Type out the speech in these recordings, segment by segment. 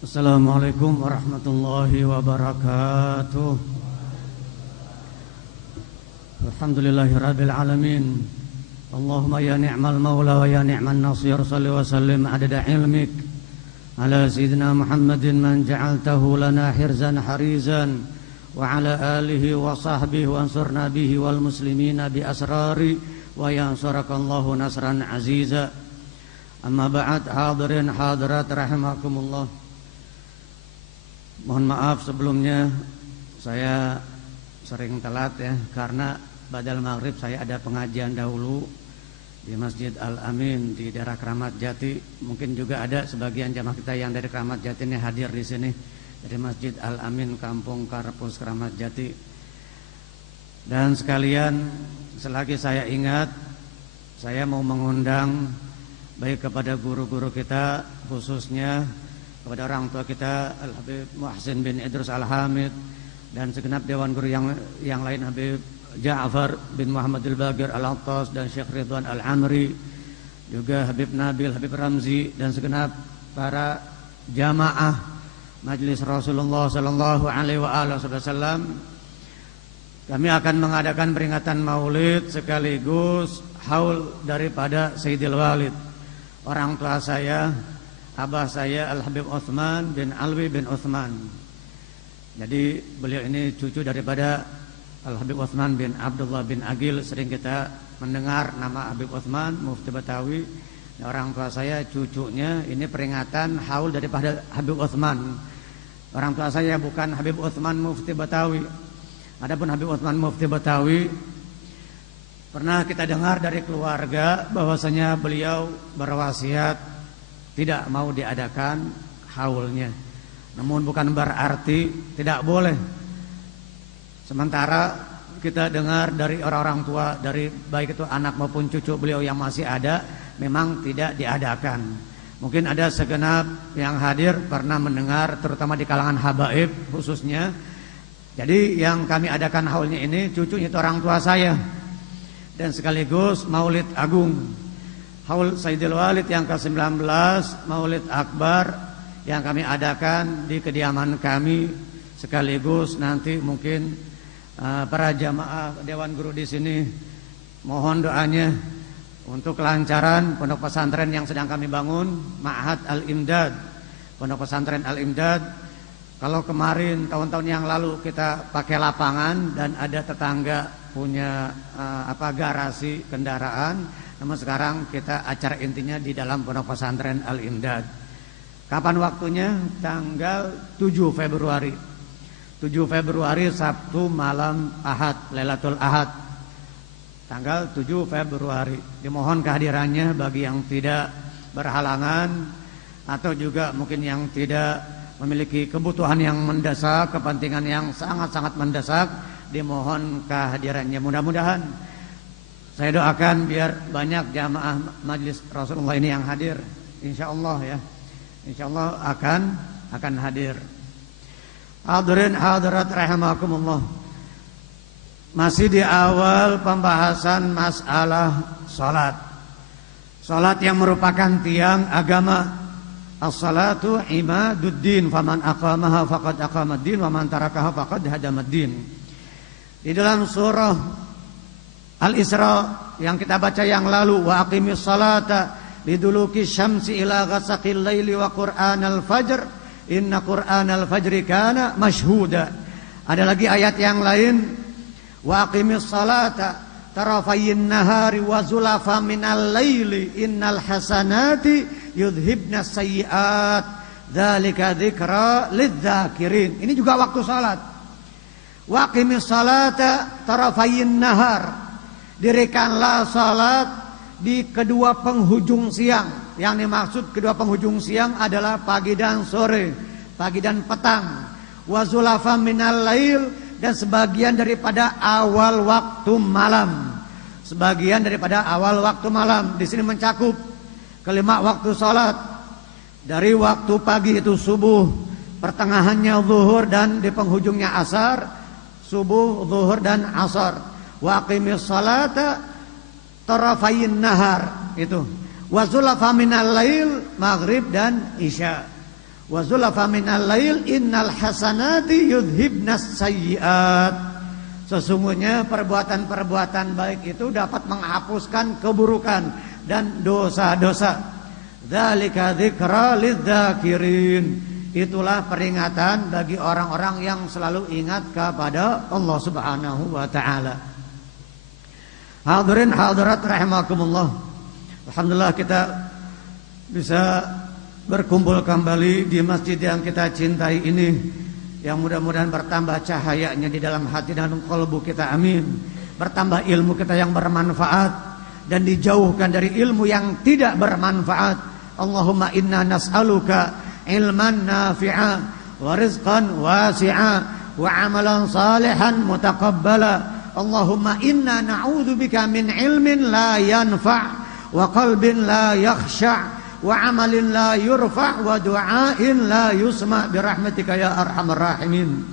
Assalamualaikum warahmatullahi wabarakatuh. Alhamdulillahirabbil alamin. Allahumma ya ni'mal maula wa ya ni'man nasir. Shalli wa sallim adada ilmik ala sayyidina Muhammadin man ja'altahu lana hirzan harizan wa ala alihi wa sahbihi wa ansurna bihi wal muslimina bi asrari wa yansurakallahu nasran aziza. Amma ba'd, hadirin hadirat rahimakumullah. Mohon maaf sebelumnya saya sering telat ya, karena badal maghrib saya ada pengajian dahulu di Masjid Al-Amin di daerah Kramat Jati. Mungkin juga ada sebagian jamaah kita yang dari Kramat Jati ini hadir di sini dari Masjid Al-Amin Kampung Karpus Kramat Jati. Dan sekalian, selagi saya ingat, saya mau mengundang baik kepada guru-guru kita, khususnya kepada orang tua kita Al-Habib Muhsin bin Idrus Al-Hamid dan segenap dewan guru yang lain, Habib Ja'far bin Muhammad Al-Bagir Al-Attas dan Syekh Ridwan Al-Amri, juga Habib Nabil, Habib Ramzi dan segenap para jamaah Majelis Rasulullah sallallahu alaihi wasallam. Kami akan mengadakan peringatan Maulid sekaligus haul daripada Sayyidil Walid, orang tua saya, abah saya Al-Habib Utsman bin Alwi bin Utsman. Jadi beliau ini cucu daripada Al-Habib Utsman bin Abdullah bin Agil. Sering kita mendengar nama Habib Utsman, Mufti Betawi. Orang tua saya cucunya. Ini peringatan haul daripada Habib Utsman. Orang tua saya bukan Habib Utsman Mufti Betawi. Adapun Habib Utsman Mufti Betawi, pernah kita dengar dari keluarga bahwasanya beliau berwasiat tidak mau diadakan haulnya. Namun bukan berarti tidak boleh. Sementara kita dengar dari orang-orang tua, dari baik itu anak maupun cucu beliau yang masih ada, memang tidak diadakan. Mungkin ada segenap yang hadir pernah mendengar, terutama di kalangan habaib khususnya. Jadi yang kami adakan haulnya ini, cucunya itu orang tua saya, dan sekaligus Maulid Agung, haul Sayyidil Walid yang ke-19, Maulid Akbar yang kami adakan di kediaman kami, sekaligus nanti mungkin para jamaah dewan guru di sini mohon doanya untuk kelancaran pondok pesantren yang sedang kami bangun, Ma'had Al-Imdad, pondok pesantren Al-Imdad. Kalau kemarin tahun-tahun yang lalu kita pakai lapangan dan ada tetangga punya garasi kendaraan, namun sekarang kita acara intinya di dalam pondok pesantren Al-Imdad. Kapan waktunya? Tanggal 7 Februari. 7 Februari Sabtu malam Ahad, Lailatul Ahad. Tanggal 7 Februari. Dimohon kehadirannya bagi yang tidak berhalangan atau juga mungkin yang tidak memiliki kebutuhan yang mendesak, kepentingan yang sangat-sangat mendesak, dimohon kehadirannya. Mudah-mudahan saya doakan biar banyak jamaah Majelis Rasulullah ini yang hadir, insyaallah ya. Insyaallah akan hadir. Hadirin hadirat rahimakumullah. Masih di awal pembahasan masalah salat. Salat yang merupakan tiang agama. As-salatu imaduddin, faman aqamaha faqad aqamaddin wa man tarakaha faqad hadamaddin. Di dalam surah Al-Isra yang kita baca yang lalu, wa aqimis salata liduluki syamsi ila ghasaqil laili wa qur'anal fajr inna qur'anal fajri kana mashhuda. Ada lagi ayat yang lain, wa aqimis salata tarafayin nahari wa zulafa minal laili innal hasanati yudhibna sayyiat dzalika dzikra lidzakirin. Ini juga waktu salat. Wa aqimis salata tarafayin nahar, dirikanlah salat di kedua penghujung siang. Yang dimaksud kedua penghujung siang adalah pagi dan sore, pagi dan petang. Wa zulafa minal lail, dan sebagian daripada awal waktu malam. Sebagian daripada awal waktu malam di sini mencakup kelima waktu salat. Dari waktu pagi itu subuh, pertengahannya zuhur, dan di penghujungnya asar, subuh, zuhur dan asar. Wa aqimis salata tarafayin nahar, itu. Wa zulafa minal lail, maghrib dan isya. Wa zulafa minal lail innal hasanati yudhibnas sayyiat. Sesungguhnya perbuatan-perbuatan baik itu dapat menghapuskan keburukan dan dosa-dosa. Dzalika dzikra lidzakirin. Itulah peringatan bagi orang-orang yang selalu ingat kepada Allah Subhanahu wa taala. Hadirin hadirat rahimakumullah. Alhamdulillah kita bisa berkumpul kembali di masjid yang kita cintai ini, yang mudah-mudahan bertambah cahayanya di dalam hati dan qalbu kita, amin. Bertambah ilmu kita yang bermanfaat dan dijauhkan dari ilmu yang tidak bermanfaat. Allahumma inna nas'aluka ilman nafi'a wa rizqan wasi'a wa amalan salihan mutaqabbala. Allahumma inna na'udzubika min ilmin la yanfa' wa qalbin la yakhsha' wa amalin la yurfa' wa du'ain la yusma' birahmatika ya arhamar rahimin.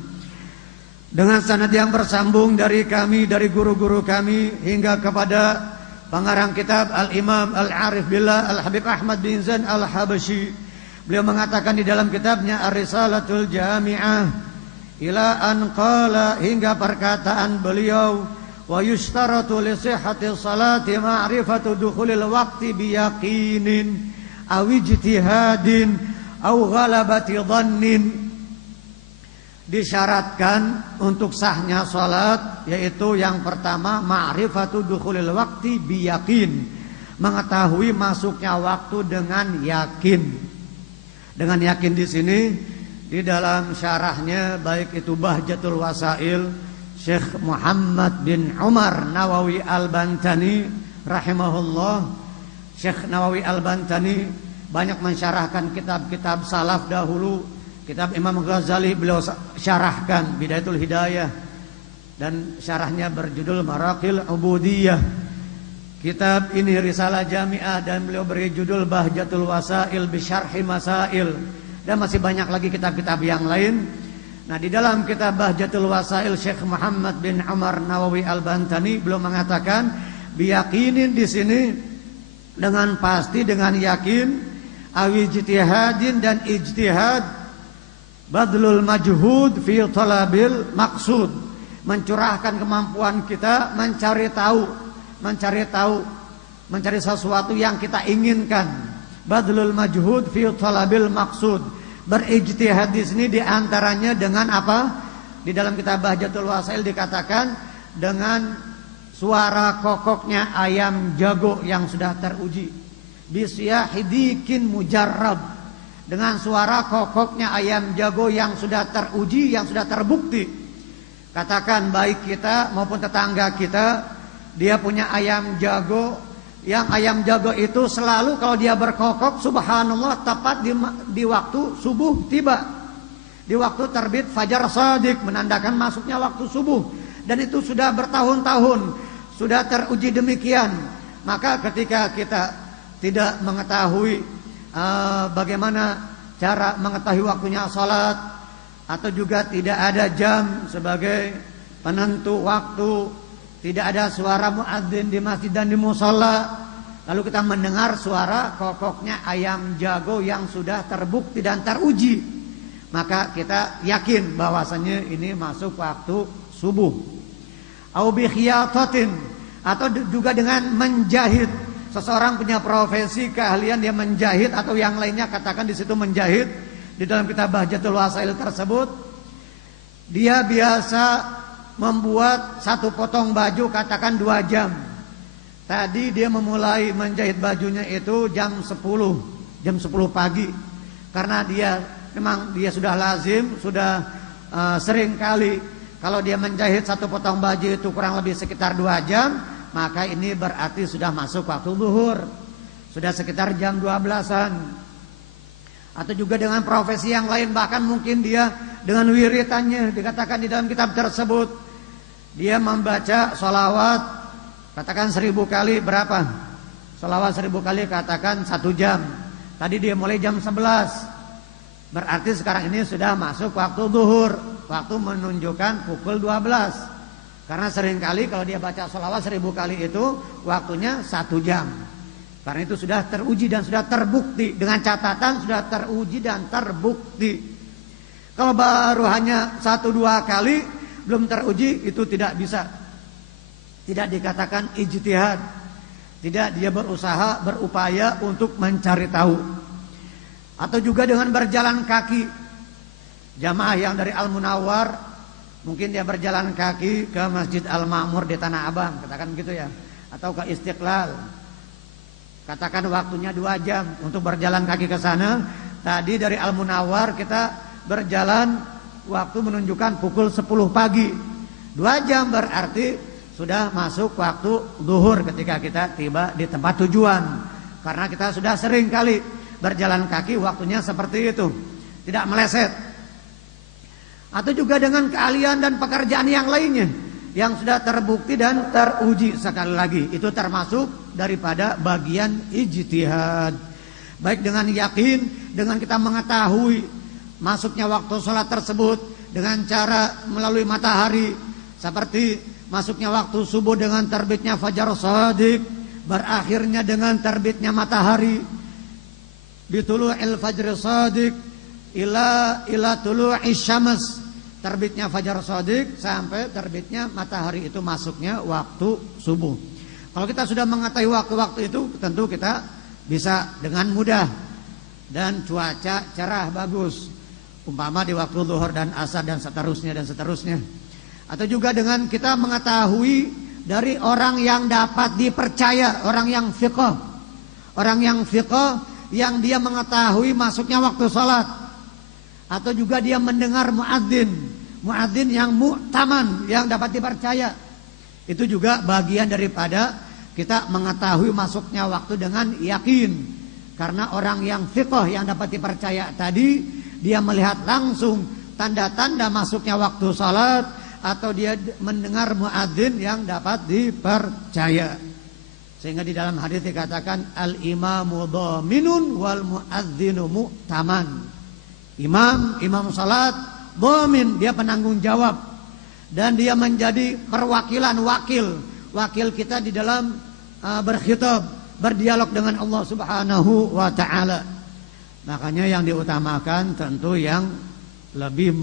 Dengan sanad yang bersambung dari kami, dari guru-guru kami hingga kepada pengarang kitab Al-Imam Al-Arif Billah Al-Habib Ahmad bin Zain Al-Habasyi. Beliau mengatakan di dalam kitabnya Ar-Risalatul Jami'ah ila an qala, hingga perkataan beliau, wa yushtaratu li sihhati salati ma'rifatu dukhulil waqti biyaqinin aw ijtihadin aw ghalabati dhannin. Disyaratkan untuk sahnya salat yaitu yang pertama ma'rifatu dukhulil waqti biyaqin, mengetahui masuknya waktu dengan yakin. Dengan yakin di sini di dalam syarahnya baik itu Bahjatul Wasail Syekh Muhammad bin Umar Nawawi Al-Bantani rahimahullah. Syekh Nawawi Al-Bantani banyak mensyarahkan kitab-kitab salaf dahulu. Kitab Imam Ghazali beliau syarahkan Bidayatul Hidayah, dan syarahnya berjudul Maraqil Ubudiyah. Kitab ini risalah jami'ah dan beliau beri judul Bahjatul Wasail bi Syarhi Masail, dan masih banyak lagi kitab-kitab yang lain. Nah, di dalam kitab Bahjatul Wasail Syekh Muhammad bin Umar Nawawi Al-Bantani beliau mengatakan biyaqinin di sini dengan pasti, dengan yakin, awi ijtihadin dan ijtihad, badlul majhud fi talabil maqsud, mencurahkan kemampuan kita mencari sesuatu yang kita inginkan. Badlul majhud fi talabil maqsud, berijtihad di sini diantaranya dengan apa? Di dalam kitab Bahjatul Wasail dikatakan dengan suara kokoknya ayam jago yang sudah teruji. Bisyahidikin mujarrab, dengan suara kokoknya ayam jago yang sudah teruji, yang sudah terbukti. Katakan baik kita maupun tetangga kita, dia punya ayam jago, yang ayam jago itu selalu kalau dia berkokok, subhanallah, tepat di waktu subuh tiba, di waktu terbit fajar shadiq, menandakan masuknya waktu subuh. Dan itu sudah bertahun-tahun, sudah teruji demikian. Maka ketika kita tidak mengetahui bagaimana cara mengetahui waktunya salat, atau juga tidak ada jam sebagai penentu waktu, tidak ada suara muadzin di masjid dan di musala, lalu kita mendengar suara kokoknya ayam jago yang sudah terbukti dan teruji, maka kita yakin bahwasannya ini masuk waktu subuh. Au bi khiyatatin, atau juga dengan menjahit. Seseorang punya profesi keahlian dia menjahit atau yang lainnya, katakan di situ menjahit. Di dalam kitab Bahjatul Wasail tersebut dia biasa membuat satu potong baju, katakan 2 jam. Tadi dia memulai menjahit bajunya itu jam 10 pagi. Karena memang dia sudah lazim, sudah sering kali kalau dia menjahit satu potong baju itu kurang lebih sekitar 2 jam, maka ini berarti sudah masuk waktu zuhur, sudah sekitar jam 12-an. Atau juga dengan profesi yang lain, bahkan mungkin dia dengan wiritannya, dikatakan di dalam kitab tersebut, dia membaca sholawat, katakan 1000 kali berapa? Sholawat 1000 kali katakan 1 jam. Tadi dia mulai jam 11, berarti sekarang ini sudah masuk waktu zuhur, waktu menunjukkan pukul 12. Karena seringkali kalau dia baca sholawat 1000 kali itu waktunya 1 jam. Karena itu sudah teruji dan sudah terbukti. Dengan catatan sudah teruji dan terbukti. Kalau baru hanya 1-2 kali belum teruji, itu tidak bisa. Tidak dikatakan ijtihad. Tidak dia berusaha, berupaya untuk mencari tahu. Atau juga dengan berjalan kaki. Jamaah yang dari Al-Munawwar, mungkin dia berjalan kaki ke Masjid Al-Ma'mur di Tanah Abang, katakan gitu ya. Atau ke Istiqlal. Katakan waktunya 2 jam untuk berjalan kaki ke sana. Tadi dari Al-Munawwar kita berjalan, waktu menunjukkan pukul 10 pagi. 2 jam berarti sudah masuk waktu zuhur ketika kita tiba di tempat tujuan. Karena kita sudah sering kali berjalan kaki, waktunya seperti itu, tidak meleset. Atau juga dengan keahlian dan pekerjaan yang lainnya yang sudah terbukti dan teruji. Sekali lagi, itu termasuk daripada bagian ijtihad. Baik dengan yakin, dengan kita mengetahui masuknya waktu sholat tersebut dengan cara melalui matahari, seperti masuknya waktu subuh dengan terbitnya fajar shadiq, berakhirnya dengan terbitnya matahari, bitulu'il fajr shadiq ila tulu'is syams, terbitnya fajar shadiq sampai terbitnya matahari, itu masuknya waktu subuh. Kalau kita sudah mengetahui waktu-waktu itu, tentu kita bisa dengan mudah, dan cuaca cerah bagus, umpama di waktu zuhur dan asar dan seterusnya dan seterusnya. Atau juga dengan kita mengetahui dari orang yang dapat dipercaya, orang yang fiqh, orang yang fiqh yang dia mengetahui masuknya waktu salat. Atau juga dia mendengar muadzin yang mu'taman, yang dapat dipercaya. Itu juga bagian daripada kita mengetahui masuknya waktu dengan yakin. Karena orang yang fiqh yang dapat dipercaya tadi, dia melihat langsung tanda-tanda masuknya waktu salat, atau dia mendengar muadzin yang dapat dipercaya. Sehingga di dalam hadis dikatakan al-imamu dhaminun wal muadzinu mu'taman. Imam salat dhamin, dia penanggung jawab, dan dia menjadi perwakilan, wakil kita di dalam berkhitab, berdialog dengan Allah Subhanahu wa taala. Makanya yang diutamakan tentu yang lebih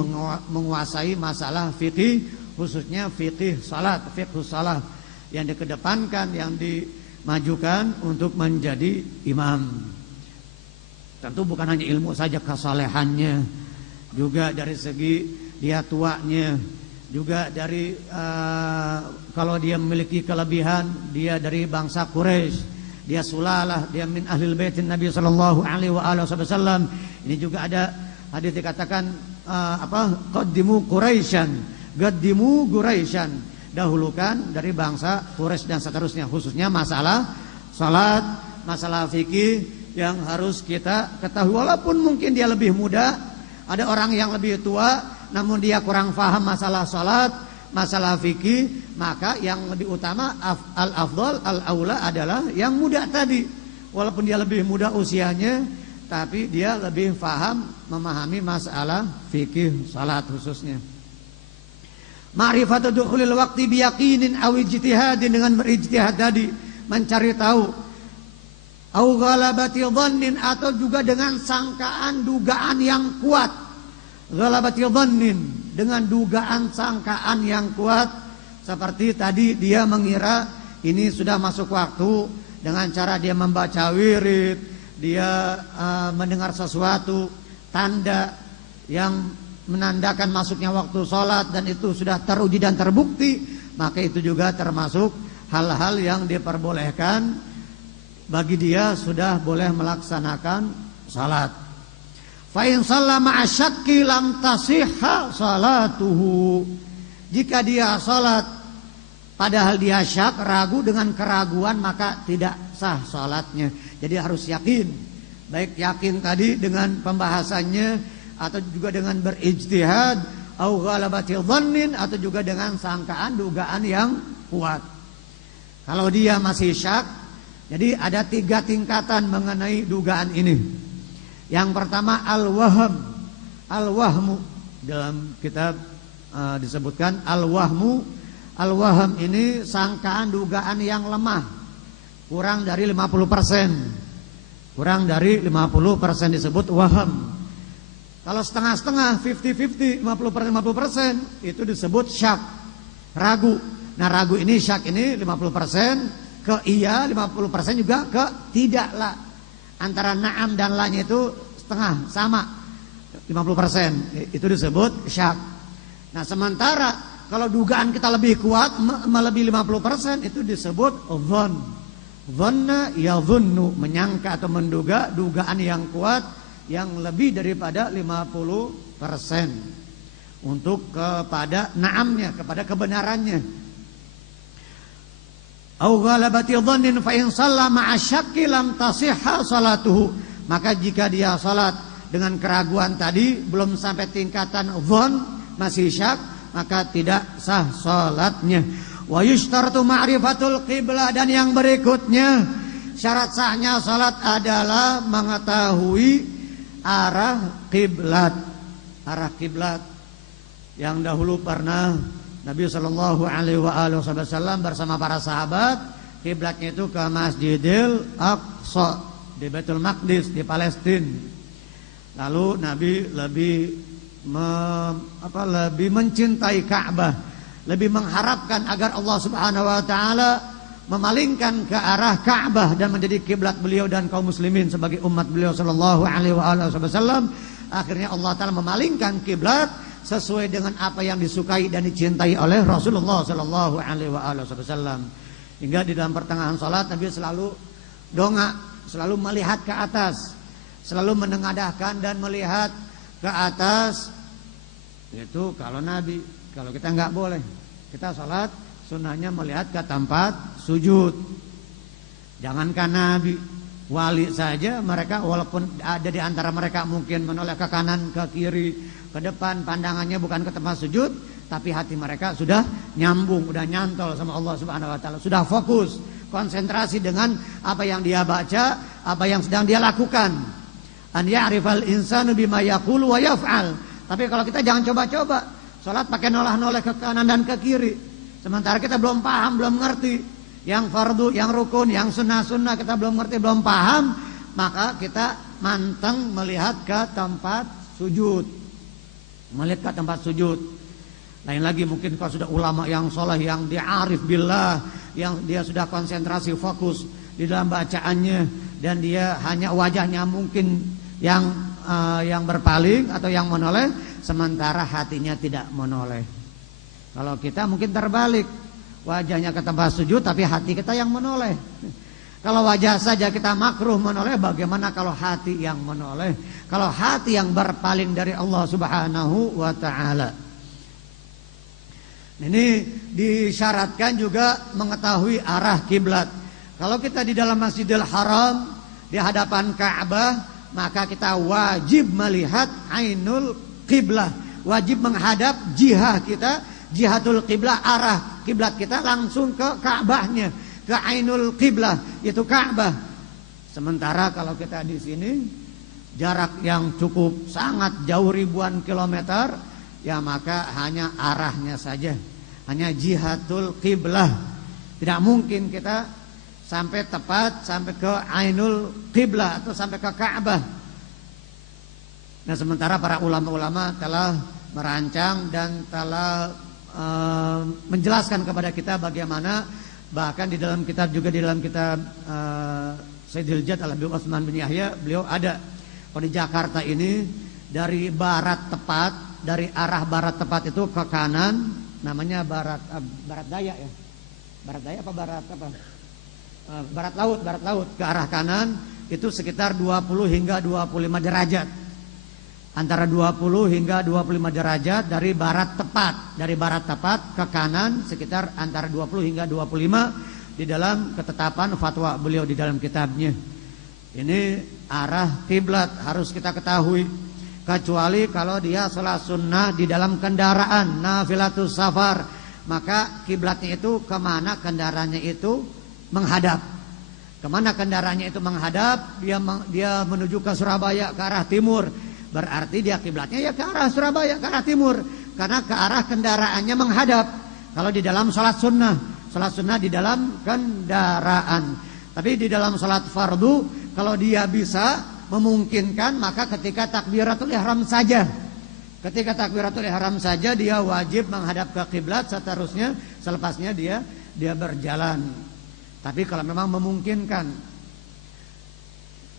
menguasai masalah fikih, khususnya fikih salat, fiqh salat, yang dikedepankan, yang dimajukan untuk menjadi imam. Tentu bukan hanya ilmu saja, kesalehannya juga dari segi dia tuanya, juga dari kalau dia memiliki kelebihan, dia dari bangsa Quraisy, dia sulalah, dia min ahlil baitin Nabi sallallahu alaihi wasallam. Ini juga ada hadis dikatakan qaddimu Quraisyan, qaddimu Quraisyan, dahulukan dari bangsa Quraisy dan seterusnya, khususnya masalah salat, masalah fikih yang harus kita ketahui. Walaupun mungkin dia lebih muda, ada orang yang lebih tua namun dia kurang paham masalah salat, masalah fikih, maka yang lebih utama al-afdal, al-aula adalah yang muda tadi. Walaupun dia lebih muda usianya, tapi dia lebih paham, memahami masalah fikih salat khususnya. Ma'rifatu dukhulil waqti biyaqinin aw ijtihadin, dengan berijtihad tadi, mencari tahu. Au ghalabati dhannin, atau juga dengan sangkaan, dugaan yang kuat. Ghalabati dhannin, dengan dugaan sangkaan yang kuat, seperti tadi dia mengira ini sudah masuk waktu dengan cara dia membaca wirid, dia mendengar sesuatu tanda yang menandakan masuknya waktu sholat, dan itu sudah teruji dan terbukti, maka itu juga termasuk hal-hal yang diperbolehkan bagi dia, sudah boleh melaksanakan salat. Fa in shalla ma'a syakki lam tasihha salatuhu. Jika dia salat padahal dia syak, ragu, dengan keraguan, maka tidak sah salatnya. Jadi harus yakin. Baik yakin tadi dengan pembahasannya, atau juga dengan berijtihad, au ghalabati dhannin, atau juga dengan sangkaan, dugaan yang kuat. Kalau dia masih syak, jadi ada 3 tingkatan mengenai dugaan ini. Yang pertama al-wahmu, dalam kitab disebutkan al-wahmu. Al-wahm ini sangkaan, dugaan yang lemah, kurang dari 50%. Kurang dari 50% disebut waham. Kalau setengah-setengah, 50-50, 50% itu disebut syak, ragu. Nah ragu ini, syak ini 50% ke iya, 50% juga ke tidaklah. Antara na'am dan la-nya itu setengah, sama 50%. Itu disebut syak. Nah sementara kalau dugaan kita lebih kuat, melebihi 50%, itu disebut dhon. Dhanna yadhunnu, menyangka atau menduga, dugaan yang kuat yang lebih daripada 50% untuk kepada na'amnya, kepada kebenarannya. Au ghalabati dhannin fa in shalla ma'a syakki lam tasihha salatuhu. Maka jika dia salat dengan keraguan tadi belum sampai tingkatan dhon, masih syak, maka tidak sah salatnya. Wa yushtaratu ma'rifatul qiblah, dan yang berikutnya syarat sahnya salat adalah mengetahui arah kiblat. Arah kiblat yang dahulu pernah Nabi sallallahu alaihi wasallam bersama para sahabat, kiblatnya itu ke Masjidil Aqsa di Baitul Maqdis di Palestina. Lalu Nabi lebih mencintai Ka'bah, lebih mengharapkan agar Allah Subhanahu wa taala memalingkan ke arah Ka'bah dan menjadi kiblat beliau dan kaum muslimin sebagai umat beliau sallallahu alaihi wasallam. Akhirnya Allah taala memalingkan kiblat sesuai dengan apa yang disukai dan dicintai oleh Rasulullah sallallahu alaihi wasallam. Hingga di dalam pertengahan salat Nabi selalu dongak, selalu melihat ke atas, selalu menengadahkan dan melihat ke atas. Itu kalau Nabi. Kalau kita enggak boleh. Kita salat sunnahnya melihat ke tempat sujud. Jangankan Nabi, wali saja mereka walaupun ada di antara mereka mungkin menoleh ke kanan, ke kiri, ke depan, pandangannya bukan ke tempat sujud, tapi hati mereka sudah nyambung, sudah nyantol sama Allah Subhanahu wa taala, sudah fokus, konsentrasi dengan apa yang dia baca, apa yang sedang dia lakukan. An ya'rifal insanu bima yaqulu wa yaf'al. Tapi kalau kita jangan coba-coba salat pakai noleh-noleh ke kanan dan ke kiri. Sementara kita belum paham, belum ngerti. Yang fardu, yang rukun, yang sunnah-sunnah kita belum ngerti, belum paham. Maka kita manteng melihat ke tempat sujud. Melihat ke tempat sujud. Lain lagi mungkin kalau sudah ulama yang soleh, yang dia arif billah, yang dia sudah konsentrasi fokus di dalam bacaannya, dan dia hanya wajahnya mungkin yang berpaling atau yang menoleh, sementara hatinya tidak menoleh. Kalau kita mungkin terbalik, wajahnya ke tempat sujud tapi hati kita yang menoleh. Kalau wajah saja kita makruh menoleh, bagaimana kalau hati yang menoleh? Kalau hati yang berpaling dari Allah Subhanahu wa taala. Ini disyaratkan juga mengetahui arah kiblat. Kalau kita di dalam Masjidil Haram di hadapan Ka'bah, maka kita wajib melihat ainul qiblah, wajib menghadap jihah kita, jihatul qiblah, arah kiblat kita langsung ke Ka'bahnya, ke ainul qiblah, itu Ka'bah. Sementara kalau kita di sini jarak yang cukup sangat jauh ribuan kilometer, ya maka hanya arahnya saja, hanya jihatul qiblah. Tidak mungkin kita sampai tepat sampai ke ainul qiblah atau sampai ke Ka'bah. Nah sementara para ulama-ulama telah merancang dan telah menjelaskan kepada kita bagaimana, bahkan di dalam kitab juga, di dalam kitab Sayyidil Jad Al-Habib Utsman bin Yahya, beliau ada kalau di Jakarta ini dari barat tepat, dari arah barat tepat itu ke kanan namanya barat daya ya. Barat daya apa barat apa? Barat laut ke arah kanan itu sekitar 20 hingga 25 derajat. Antara 20 hingga 25 derajat dari barat tepat ke kanan sekitar antara 20 hingga 25 di dalam ketetapan fatwa beliau di dalam kitabnya. Ini arah kiblat harus kita ketahui, kecuali kalau dia salat sunnah di dalam kendaraan nafilatus safar, maka kiblatnya itu kemana kendaraannya itu menghadap. Kemana kendaraannya itu menghadap, dia menuju ke Surabaya ke arah timur, berarti dia kiblatnya ya ke arah Surabaya, ke arah timur, karena ke arah kendaraannya menghadap. Kalau di dalam salat sunnah di dalam kendaraan. Tapi di dalam salat fardu kalau dia bisa memungkinkan, maka ketika takbiratul ihram saja. Ketika takbiratul ihram saja dia wajib menghadap ke kiblat, seterusnya selepasnya dia berjalan. Tapi kalau memang memungkinkan.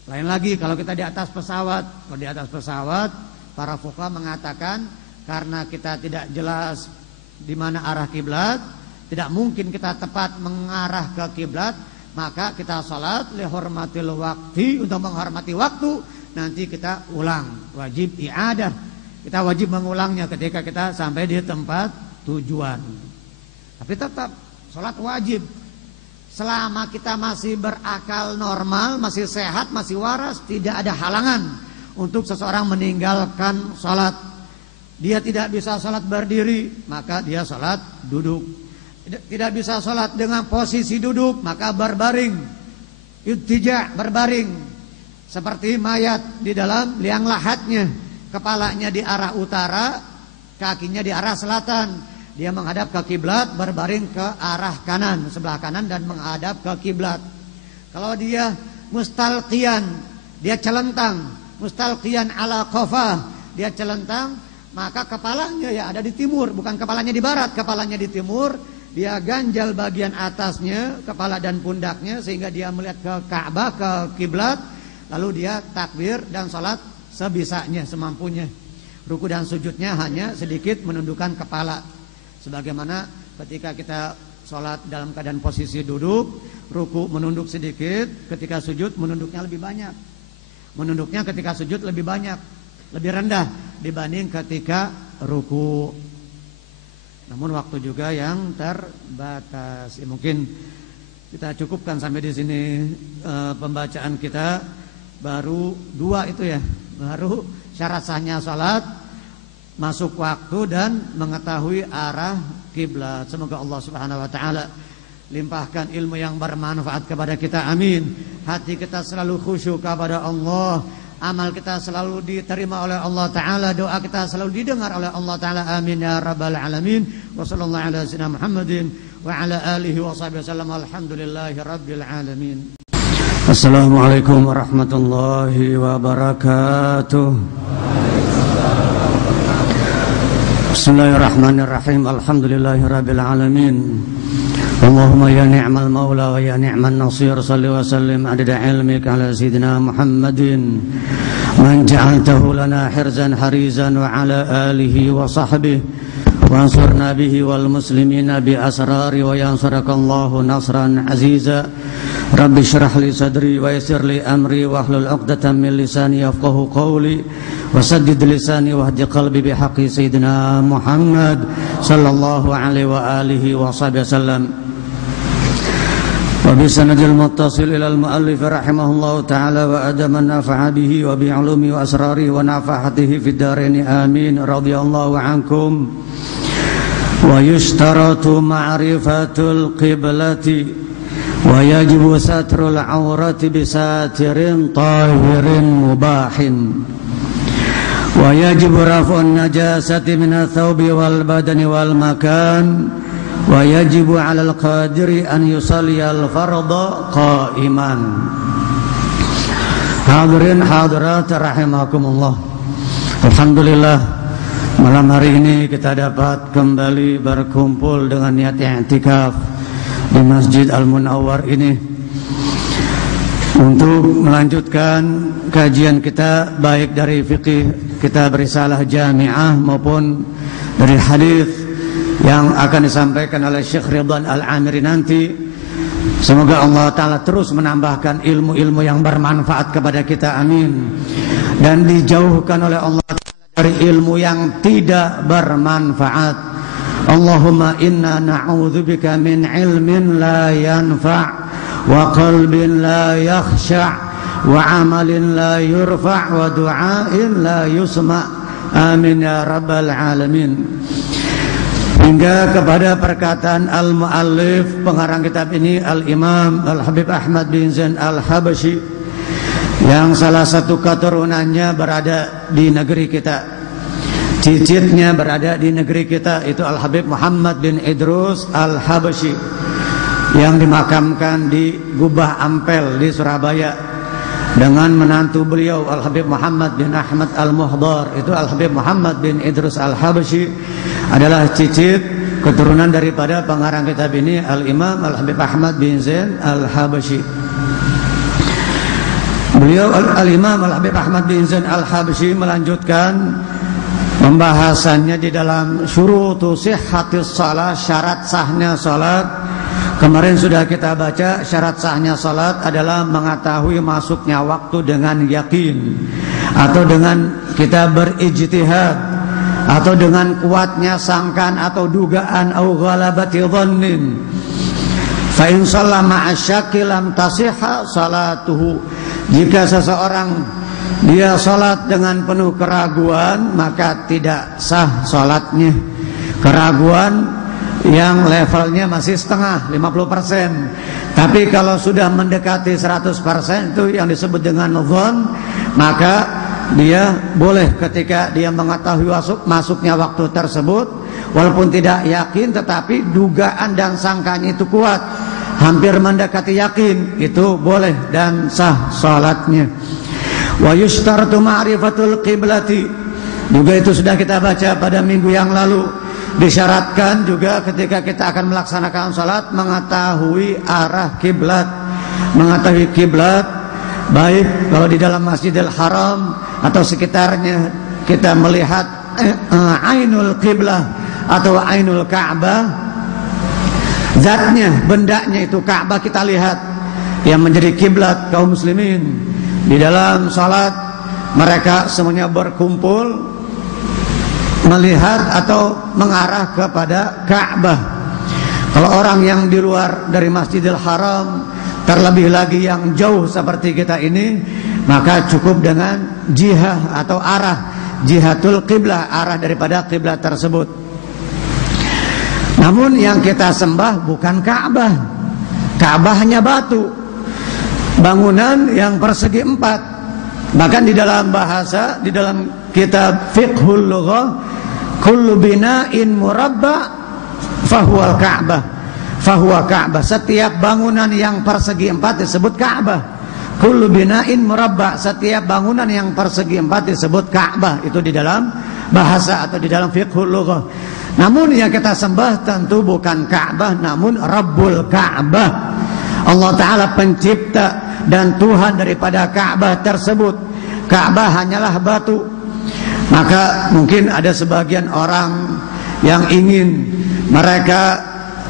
Lain lagi kalau kita di atas pesawat. Kalau di atas pesawat, para fuqaha mengatakan karena kita tidak jelas di mana arah kiblat, tidak mungkin kita tepat mengarah ke kiblat, maka kita salat li hurmatil waqti, untuk menghormati waktu, nanti kita ulang, wajib i'adah. Kita wajib mengulangnya ketika kita sampai di tempat tujuan. Tapi tetap salat wajib. Selama kita masih berakal normal, masih sehat, masih waras, tidak ada halangan untuk seseorang meninggalkan salat. Dia tidak bisa salat berdiri, maka dia salat duduk. Tidak bisa salat dengan posisi duduk, maka berbaring. Ittija', berbaring. Seperti mayat di dalam liang lahatnya. Kepalanya di arah utara, kakinya di arah selatan. Dia menghadap ke kiblat, berbaring ke arah kanan, sebelah kanan, dan menghadap ke kiblat. Kalau dia mustalqiyan, dia celentang, mustalqiyan ala qafah, dia celentang, maka kepalanya ya ada di timur, bukan kepalanya di barat, kepalanya di timur. Dia ganjal bagian atasnya, kepala dan pundaknya, sehingga dia melihat ke Ka'bah, ke kiblat. Lalu dia takbir dan salat sebisanya, semampunya. Ruku dan sujudnya hanya sedikit menundukkan kepala. Sebagaimana ketika kita sholat dalam keadaan posisi duduk, ruku menunduk sedikit, ketika sujud menunduknya lebih banyak. Menunduknya ketika sujud lebih banyak, lebih rendah dibanding ketika ruku. Namun waktu juga yang terbatas. Mungkin kita cukupkan sampai di sini pembacaan kita. Baru 2 itu ya, baru syarat sahnya sholat, masuk waktu, dan mengetahui arah kiblat. Semoga Allah Subhanahu wa taala limpahkan ilmu yang bermanfaat kepada kita, amin. Hati kita selalu khusyuk kepada Allah, amal kita selalu diterima oleh Allah taala, doa kita selalu didengar oleh Allah taala, amin ya rabbal alamin. Wa sallallahu ala sayyidina Muhammadin wa ala alihi wa sahbihi wasallam. Alhamdulillahi rabbil alamin. Assalamualaikum warahmatullahi wabarakatuh. Bismillahirrahmanirrahim. Alhamdulillahirabbil alamin. Allahumma ya ni'mal maula wa ya ni'man nasir. Shalli wa sallim adada ilmika ala sayyidina Muhammadin man ja'altahu lana hirzan harizan wa ala alihi wa sahbihi wa ansurna bihi wal muslimina bi asrari wa yansurakallahu nasran aziza. Rabbi syrah li sadri wa yassir li amri wa hlul 'uqdatam min lisani yafqahu qawli wa saddid lisani wahdi qalbi bihaqqi sayyidina Muhammad sallallahu alaihi wa alihi wa sahbihi wasallam. Wa bi sanadil muttasil ila al muallif rahimahullahu ta'ala wa adaman nafa'a bihi wa bi ulumi wa asrari wa nafahatihi fid darain amin. Radhiyallahu ankum. Wa yushtaratu ma'rifatul qiblati wa yajibu satrul aurati bisatirin tahirin mubahin wa yajibu raf'un najasati minal thawbi wal badani wal makan wa yajibu 'alal qadiri an yusalliyal fardha qa'iman. Hadirin hadirat rahimakumullah. Alhamdulillah, malam hari ini kita dapat kembali berkumpul dengan niat i'tikaf di Masjid Al-Munawwar ini untuk melanjutkan kajian kita, baik dari fikih kitab Risalah Jami'ah maupun dari hadis yang akan disampaikan oleh Syekh Ridwan Al-Amiri nanti. Semoga Allah Ta'ala terus menambahkan ilmu-ilmu yang bermanfaat kepada kita, amin. Dan dijauhkan oleh Allah Ta'ala dari ilmu yang tidak bermanfaat. Allahumma inna na'udzubika min ilmin la yanfa' wa qalbin la yakhsha' wa amalin la yurfa' wa du'ain la yusma'. Amin ya rabbal alamin. Hingga kepada perkataan al-muallif, pengarang kitab ini, Al-Imam Al-Habib Ahmad bin Zain Al-Habasyi, yang salah satu keturunannya berada di negeri kita, cicitnya berada di negeri kita, itu Al-Habib Muhammad bin Idrus Al-Habasyi, yang dimakamkan di Gubah Ampel di Surabaya dengan menantu beliau Al-Habib Muhammad bin Ahmad Al-Muhdar. Itu Al-Habib Muhammad bin Idrus Al-Habsyi adalah cicit keturunan daripada pengarang kitab ini, Al-Imam Al-Habib Ahmad bin Zain Al-Habsyi. Beliau Al-Imam Al-Habib Ahmad bin Zain Al-Habsyi melanjutkan pembahasannya di dalam syurutu sihhatis shalah, syarat sahnya salat. Kemarin sudah kita baca syarat sahnya salat adalah mengetahui masuknya waktu dengan yakin, atau dengan kita berijtihad, atau dengan kuatnya sangkaan atau dugaan, au ghalabati dhannin. Fa in shalla ma'a syakki lam tasihha salatuhu. Jika seseorang dia salat dengan penuh keraguan, maka tidak sah salatnya. Keraguan yang levelnya masih setengah, 50%. Tapi kalau sudah mendekati 100% itu yang disebut dengan dhon, maka dia boleh ketika dia mengetahui masuknya waktu tersebut, walaupun tidak yakin tetapi dugaan dan sangkanya itu kuat, hampir mendekati yakin, itu boleh dan sah salatnya. Wa yushtaratu ma'rifatul qiblati, juga itu sudah kita baca pada minggu yang lalu. Disyaratkan juga ketika kita akan melaksanakan salat mengetahui arah kiblat, mengetahui kiblat, baik kalau di dalam Masjidil Haram atau sekitarnya kita melihat ainul qiblah atau ainul Ka'bah, zatnya, bendanya itu Ka'bah kita lihat yang menjadi kiblat kaum muslimin. Di dalam salat mereka semuanya berkumpul melihat atau mengarah kepada Ka'bah. Kalau orang yang di luar dari Masjidil Haram, terlebih lagi yang jauh seperti kita ini, maka cukup dengan jihah atau arah, jihatul qiblah, arah daripada kiblat tersebut. Namun yang kita sembah bukan Ka'bah. Ka'bah hanya batu, bangunan yang persegi 4. Bahkan di dalam bahasa, di dalam kitab Fiqhul Lughah, kullu bina'in murabba fahuwal Ka'bah, fahuwa Ka'bah. Setiap bangunan yang persegi 4 disebut Ka'bah. Kullu bina'in murabba, setiap bangunan yang persegi 4 disebut Ka'bah. Itu di dalam bahasa atau di dalam Fiqhul Lughah. Namun yang kita sembah tentu bukan Ka'bah, namun Rabbul Ka'bah, Allah Ta'ala pencipta dan Tuhan daripada Ka'bah tersebut. Ka'bah hanyalah batu. Maka mungkin ada sebagian orang yang ingin mereka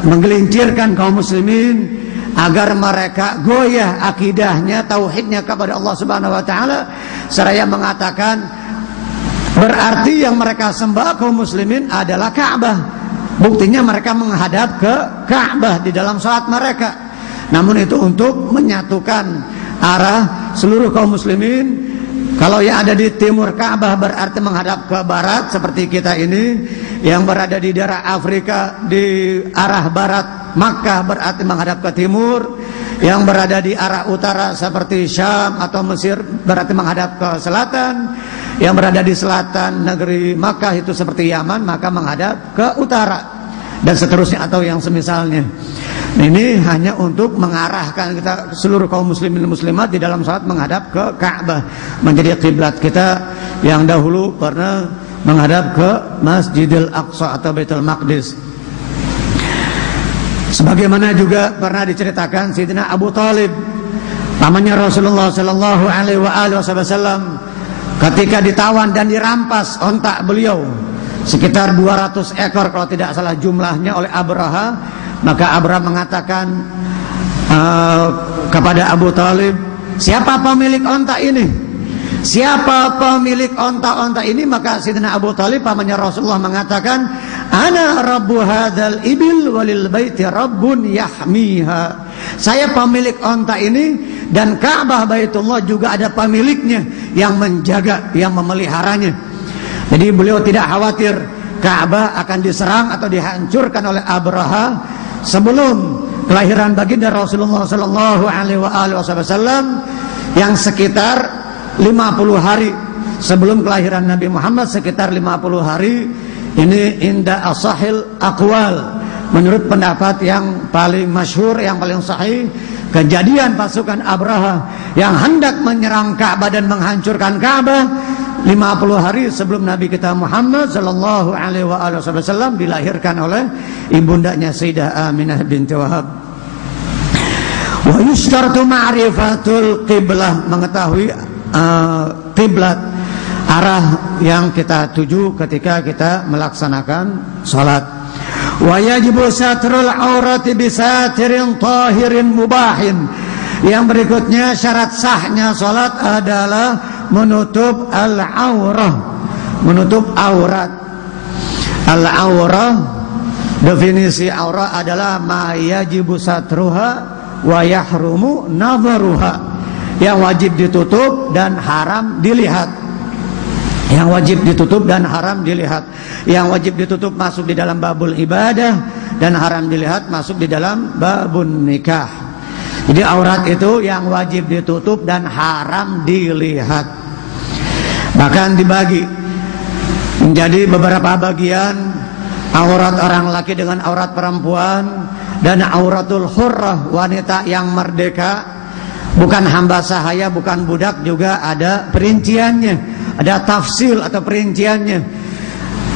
menggelincirkan kaum muslimin agar mereka goyah akidahnya, tauhidnya kepada Allah Subhanahu wa taala, seraya mengatakan berarti yang mereka sembah kaum muslimin adalah Ka'bah. Buktinya mereka menghadap ke Ka'bah di dalam salat mereka. Namun itu untuk menyatukan arah seluruh kaum muslimin. Kalau yang ada di timur Ka'bah berarti menghadap ke barat seperti kita ini, yang berada di daerah Afrika di arah barat Makkah berarti menghadap ke timur, yang berada di arah utara seperti Syam atau Mesir berarti menghadap ke selatan, yang berada di selatan negeri Makkah itu seperti Yaman maka menghadap ke utara, dan seterusnya atau yang semisalnya. Ini hanya untuk mengarahkan kita seluruh kaum muslimin dan muslimat di dalam salat menghadap ke Ka'bah, menjadi kiblat kita yang dahulu pernah menghadap ke Masjidil Aqsa atau Baitul Maqdis. Sebagaimana juga pernah diceritakan Sayyidina Abu Thalib, pamannya Rasulullah sallallahu alaihi wasallam, ketika ditawan dan dirampas onta beliau sekitar 200 ekor kalau tidak salah jumlahnya oleh Abraha, maka Abraha mengatakan kepada Abu Thalib, siapa pemilik onta ini? Siapa pemilik onta-onta ini? Maka Sayyidina Abu Thalib pamannya Rasulullah mengatakan, ana rabbu hadzal ibil walil baiti rabbun yahmiha. Saya pemilik onta ini dan Ka'bah Baitullah juga ada pemiliknya yang menjaga, yang memeliharanya. Jadi beliau tidak khawatir Ka'bah akan diserang atau dihancurkan oleh Abraha sebelum kelahiran baginda Rasulullah sallallahu alaihi wasallam, yang sekitar 50 hari sebelum kelahiran Nabi Muhammad, sekitar 50 hari. Ini inda asahil aqwal, menurut pendapat yang paling masyhur, yang paling sahih, kejadian pasukan Abraha yang hendak menyerang Ka'bah dan menghancurkan Ka'bah 50 hari sebelum Nabi kita Muhammad sallallahu alaihi wasallam dilahirkan oleh ibundanya Sayyidah Aminah binti Wahab. Wa yushtaratu ma'rifatul qiblah, mengetahui qiblat, arah yang kita tuju ketika kita melaksanakan salat. Wa yajibu satrul aurati bisatirin tahirin mubahin. Yang berikutnya syarat sahnya salat adalah menutup al-aurah, menutup aurat. Al-aurah, definisi aurah adalah ma yajibu satruha wa yahrumu nadharuha, yang wajib ditutup dan haram dilihat. Yang wajib ditutup dan haram dilihat. Yang wajib ditutup masuk di dalam babul ibadah, dan haram dilihat masuk di dalam babun nikah. Jadi aurat itu yang wajib ditutup dan haram dilihat. Bahkan dibagi menjadi beberapa bagian, aurat orang laki dengan aurat perempuan, dan auratul hurrah, wanita yang merdeka, bukan hamba sahaya, bukan budak, juga ada perinciannya, ada tafsil atau perinciannya.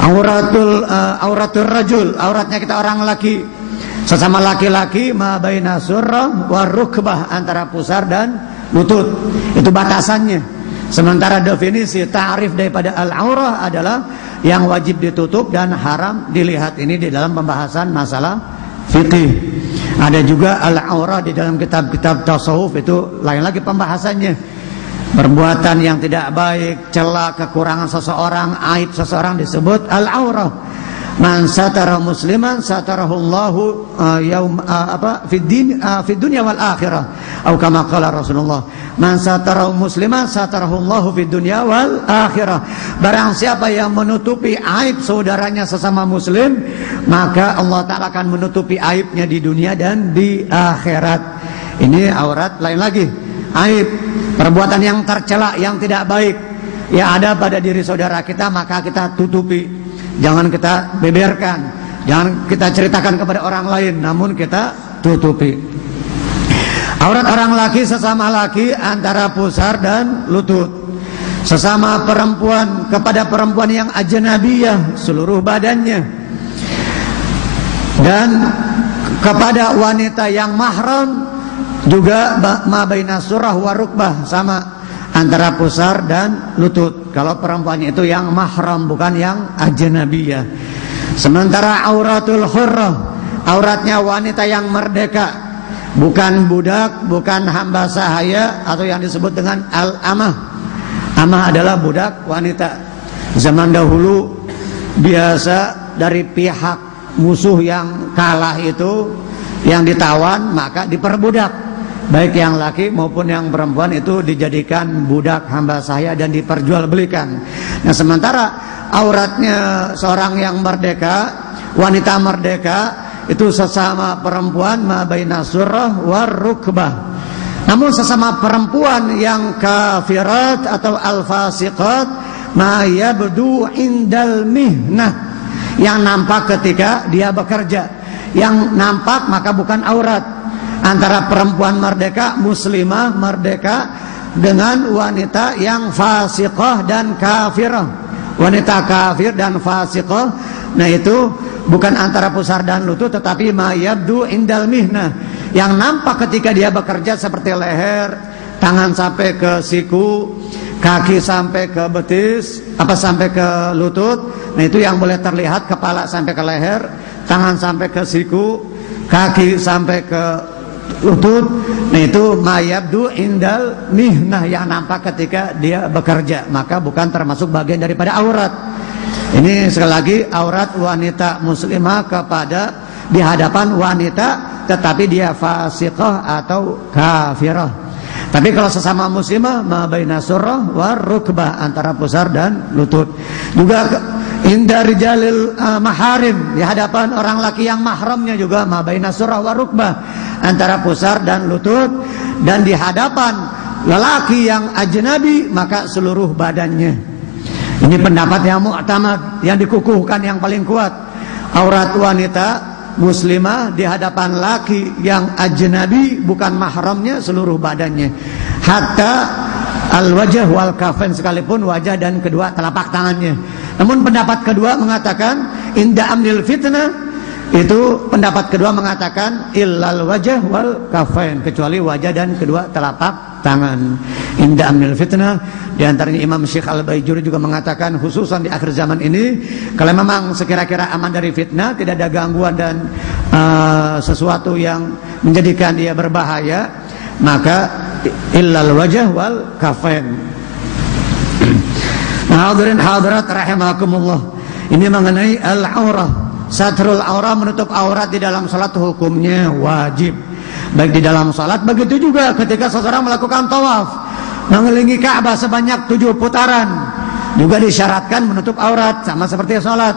Auratul rajul, auratnya kita orang laki, sesama laki-laki, ma baina surrah wa rukbah, antara pusar dan lutut, itu batasannya. Sementara definisi ta'rif daripada al-aurah adalah yang wajib ditutup dan haram dilihat. Ini di dalam pembahasan masalah fikih. Ada juga al-aurah di dalam kitab-kitab tasawuf, itu lain lagi pembahasannya. Perbuatan yang tidak baik, celah, kekurangan seseorang, aib seseorang disebut al-aurah. Man satara musliman satarahullahu fid dunya wal akhirah, atau kama qala Rasulullah, man satara musliman satarahullahu fid dunya wal akhirah. Barang siapa yang menutupi aib saudaranya sesama muslim, maka Allah Ta'ala akan menutupi aibnya di dunia dan di akhirat. Ini aurat. Lain lagi aib, perbuatan yang tercela, yang tidak baik yang ada pada diri saudara kita, maka kita tutupi. Jangan kita beberkan, jangan kita ceritakan kepada orang lain, namun kita tutupi. Aurat orang laki sesama laki antara pusar dan lutut. Sesama perempuan kepada perempuan yang ajnabiyah, seluruh badannya. Dan kepada wanita yang mahram juga ma baina surah wa rukbah, sama antara pusar dan lutut. Kalau perempuannya itu yang mahram, bukan yang ajnabiyah. Sementara auratul hurrah, auratnya wanita yang merdeka, bukan budak, bukan hamba sahaya, atau yang disebut dengan al-amah. Amah adalah budak wanita. Zaman dahulu biasa dari pihak musuh yang kalah itu, yang ditawan maka diperbudak. Baik yang laki maupun yang perempuan itu dijadikan budak, hamba sahaya, dan diperjualbelikan. Nah, sementara auratnya seorang yang merdeka, wanita merdeka, itu sesama perempuan ma baina surrah war rukbah. Namun sesama perempuan yang kafirat atau al-fasiqat, ma yabdu indal mihnah, yang nampak ketika dia bekerja. Yang nampak maka bukan aurat. Antara perempuan merdeka, muslimah merdeka, dengan wanita yang fasiqah dan kafirah. Wanita kafir dan fasiqah, nah itu bukan antara pusar dan lutut, tetapi ma yabdu indal mihnah, yang nampak ketika dia bekerja, seperti leher, tangan sampai ke siku, kaki sampai ke betis, sampai ke lutut. Nah itu yang boleh terlihat, kepala sampai ke leher, tangan sampai ke siku, kaki sampai ke lutut. Nah itu mayabdu indal mihnah, yang nampak ketika dia bekerja, maka bukan termasuk bagian daripada aurat. Ini sekali lagi aurat wanita muslimah kepada di hadapan wanita, tetapi dia fasiqah atau kafirah. Tapi kalau sesama muslimah ma baina surrah war rukbah, antara pusar dan lutut. Juga inda rijalil maharim, di hadapan orang laki yang mahramnya juga ma baina surrah war rukbah, antara pusar dan lutut. Dan di hadapan lelaki yang ajnabi, maka seluruh badannya. Ini pendapat yang mu'tamad, yang dikukuhkan, yang paling kuat. Aurat wanita muslimah di hadapan laki yang ajnabi bukan mahramnya seluruh badannya, hatta al-wajh wal kafain, sekalipun wajah dan kedua telapak tangannya. Namun pendapat kedua mengatakan inda amnil fitnah, itu pendapat kedua mengatakan illal wajh wal kafain, kecuali wajah dan kedua telapak tangan. Inda amnil fitnah, di antaranya Imam Syekh Al-Baijuri juga mengatakan khususan di akhir zaman ini, kalau memang sekira-kira aman dari fitnah, tidak ada gangguan dan sesuatu yang menjadikan dia berbahaya, maka illal wajh wal kafain. Hadirin hadirat rahimakumullah, ini mengenai al-aurah. Satrul aurah, menutup aurat di dalam salat hukumnya wajib, baik di dalam salat, begitu juga ketika seseorang melakukan tawaf mengelilingi Ka'bah sebanyak 7 putaran, juga disyaratkan menutup aurat sama seperti salat.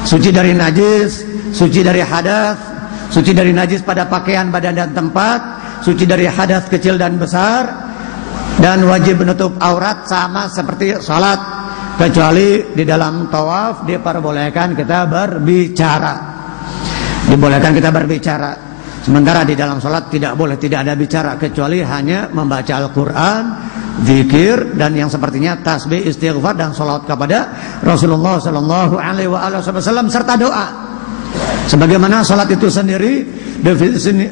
Suci dari najis, suci dari hadas, suci dari najis pada pakaian, badan dan tempat, suci dari hadas kecil dan besar, dan wajib menutup aurat sama seperti salat, kecuali di dalam tawaf diperbolehkan kita berbicara. Dibolehkan kita berbicara. Sementara di dalam salat tidak boleh, tidak ada bicara, kecuali hanya membaca Al-Quran, zikir, dan yang sepertinya tasbih, istighfar, dan salawat kepada Rasulullah Sallallahu Alaihi Wasallam serta doa. Sebagaimana salat itu sendiri,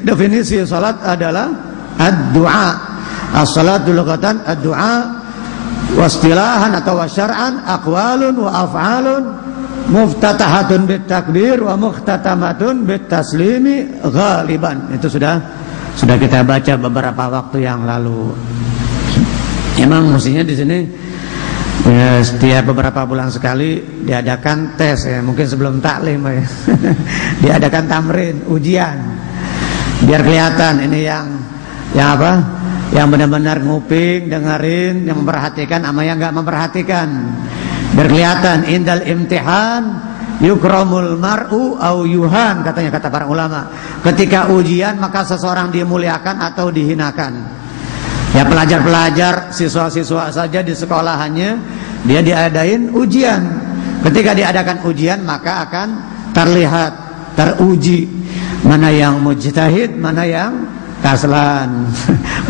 definisi salat adalah ad-du'a. As-salatu lughatan ad-du'a, wastilahan atau wasyar'an aqwalun wa af'alun muftatahatun bit takbir wa mukhtatamatun bit taslimi ghaliban. Itu sudah kita baca beberapa waktu yang lalu. Emang mestinya di sini ya, setiap beberapa bulan sekali diadakan tes ya, mungkin sebelum taklim ya. Diadakan tamrin, ujian, biar kelihatan ini yang apa, yang benar-benar nguping, dengerin, yang memperhatikan sama yang nggak memperhatikan. Biar kelihatan indal imtihan yukramul mar'u au yuhan, katanya kata para ulama. Ketika ujian maka seseorang dimuliakan atau dihinakan. Ya pelajar-pelajar, siswa-siswa saja di sekolahannya dia diadain ujian. Ketika diadakan ujian maka akan terlihat, teruji mana yang mujtahid, mana yang kaslan,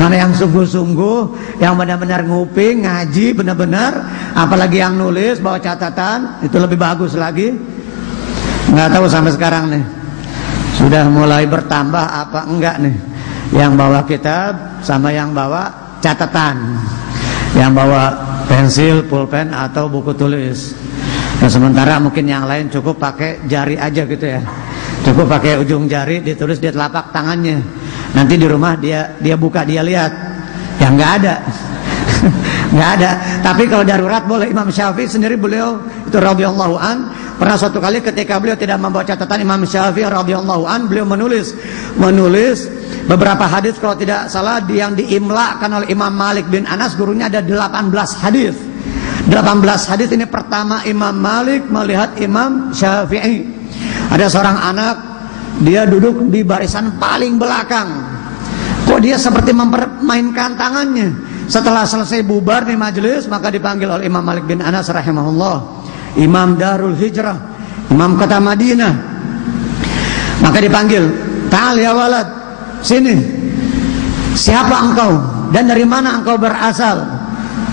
mana yang sungguh-sungguh, yang benar-benar nguping, ngaji benar-benar, apalagi yang nulis, bawa catatan, itu lebih bagus lagi. Nggak tahu sampai sekarang nih, sudah mulai bertambah apa enggak nih, yang bawa kitab sama yang bawa catatan, yang bawa pensil, pulpen atau buku tulis. Nah, sementara mungkin yang lain cukup pakai jari aja gitu ya, cukup pakai ujung jari ditulis di telapak tangannya. Nanti di rumah dia buka, dia lihat, ya nggak ada. Nggak ada. Tapi kalau darurat boleh. Imam Syafi'i sendiri, beliau itu radhiyallahu an, pernah suatu kali ketika beliau tidak membawa catatan, Imam Syafi'i radhiyallahu an, beliau menulis beberapa hadis, kalau tidak salah yang diimlakan oleh Imam Malik bin Anas, gurunya ada 18 hadis. 18 hadis ini pertama Imam Malik melihat Imam Syafi'i. Ada seorang anak, dia duduk di barisan paling belakang. Kok dia seperti mempermainkan tangannya. Setelah selesai bubar di majelis, maka dipanggil oleh Imam Malik bin Anas rahimahullah, Imam Darul Hijrah, Imam kota Madinah. Maka dipanggil, "Ta'al ya walad, sini. Siapa engkau dan dari mana engkau berasal?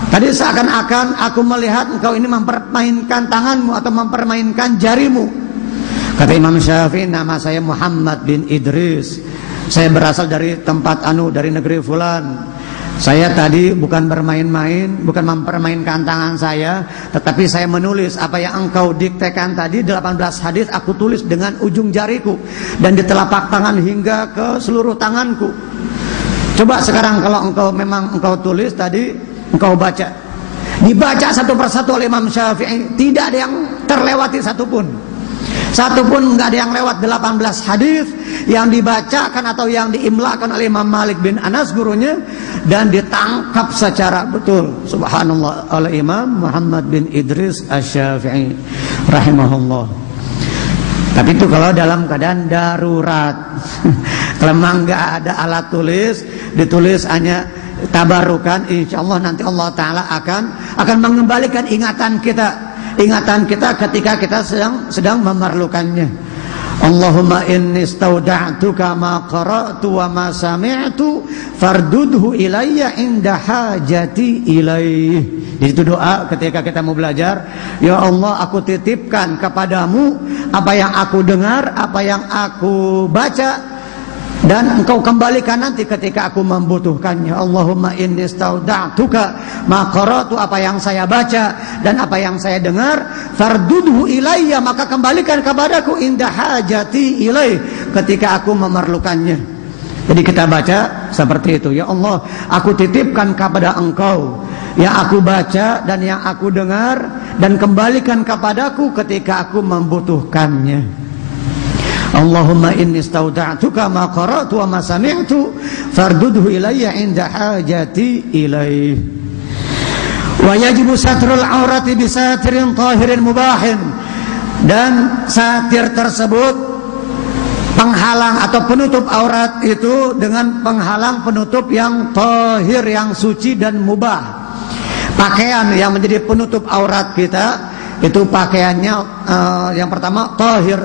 Tadi seakan-akan aku melihat engkau ini mempermainkan tanganmu atau mempermainkan jarimu." Kata Imam Syafi'i, "Nama saya Muhammad bin Idris. Saya berasal dari tempat dari negeri fulan. Saya tadi bukan bermain-main, bukan mempermainkan tangan saya, tetapi saya menulis apa yang engkau diktekan tadi, 18 hadis aku tulis dengan ujung jariku dan di telapak tangan hingga ke seluruh tanganku. Coba sekarang kalau memang engkau tulis tadi, engkau baca." Dibaca satu persatu oleh Imam Syafi'i, tidak ada yang terlewati satupun. Satupun nggak ada yang lewat. 18 hadis yang dibacakan atau yang diimlakan oleh Imam Malik bin Anas gurunya, dan ditangkap secara betul, subhanallah, oleh Imam Muhammad bin Idris Asy-Syafi'i rahimahullah. Tapi itu kalau dalam keadaan darurat. Kalau memang nggak ada alat tulis, ditulis hanya tabarukan, insya Allah nanti Allah Ta'ala akan mengembalikan ingatan kita ketika kita sedang memerlukannya. Allahumma inni stauda'tuka ma qara'tu wa ma sami'tu fardudhu ilayya inda hajati ilaih. Di situ doa ketika kita mau belajar, ya Allah, aku titipkan kepadamu apa yang aku dengar, apa yang aku baca, dan engkau kembalikan nanti ketika aku membutuhkannya. Allahumma inni stauda'tuka ma qara'tu, apa yang saya baca dan apa yang saya dengar, fardudhu ilayya, maka kembalikan kepadaku inda hajati ilaih, ketika aku memerlukannya. Jadi kita baca seperti itu, ya Allah, aku titipkan kepada engkau yang aku baca dan yang aku dengar, dan kembalikan kepadaku ketika aku membutuhkannya. Allahumma inni stauda'tuka ma qara'tu wa ma sami'tu fardudhu ilayya inda hajati ilaih. Wa yajibu satrul aurati bisatirin tahirin mubahin, dan satir tersebut, penghalang atau penutup aurat itu dengan penghalang penutup yang tahir, yang suci dan mubah. Pakaian yang menjadi penutup aurat kita itu pakaiannya yang pertama tahir,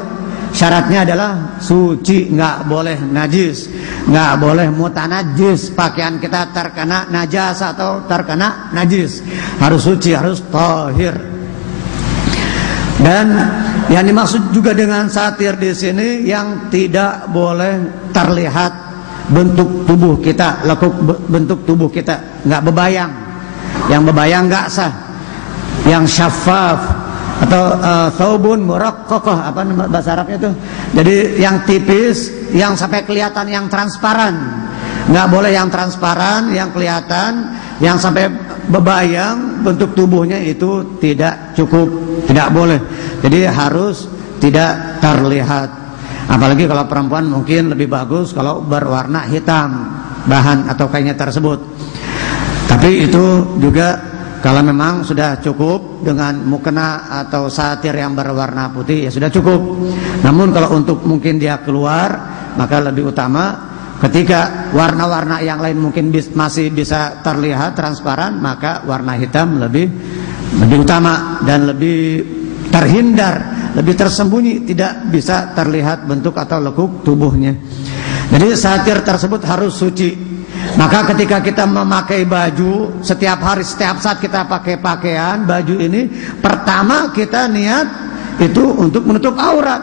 syaratnya adalah suci, nggak boleh najis, nggak boleh mutanajis. Pakaian kita terkena najas atau terkena najis, harus suci, harus tahir. Dan yang dimaksud juga dengan satir di sini, yang tidak boleh terlihat bentuk tubuh kita, lekuk bentuk tubuh kita, nggak bebayang. Yang bebayang nggak sah. Yang syafaf atau thawbun muraqqaqah, apa nama bahasa Arabnya itu? Jadi yang tipis, yang sampai kelihatan, yang transparan. Nggak boleh yang transparan, yang kelihatan, yang sampai bebayang bentuk tubuhnya, itu tidak cukup, tidak boleh. Jadi harus tidak terlihat. Apalagi kalau perempuan mungkin lebih bagus kalau berwarna hitam bahan atau kainnya tersebut. Tapi itu juga kalau memang sudah cukup dengan mukena atau satir yang berwarna putih, ya sudah cukup. Namun kalau untuk mungkin dia keluar, maka lebih utama ketika warna-warna yang lain mungkin masih bisa terlihat transparan, maka warna hitam lebih utama dan lebih terhindar, lebih tersembunyi, tidak bisa terlihat bentuk atau lekuk tubuhnya. Jadi satir tersebut harus suci. Maka ketika kita memakai baju, setiap hari, setiap saat kita pakai pakaian, baju ini, pertama kita niat itu untuk menutup aurat.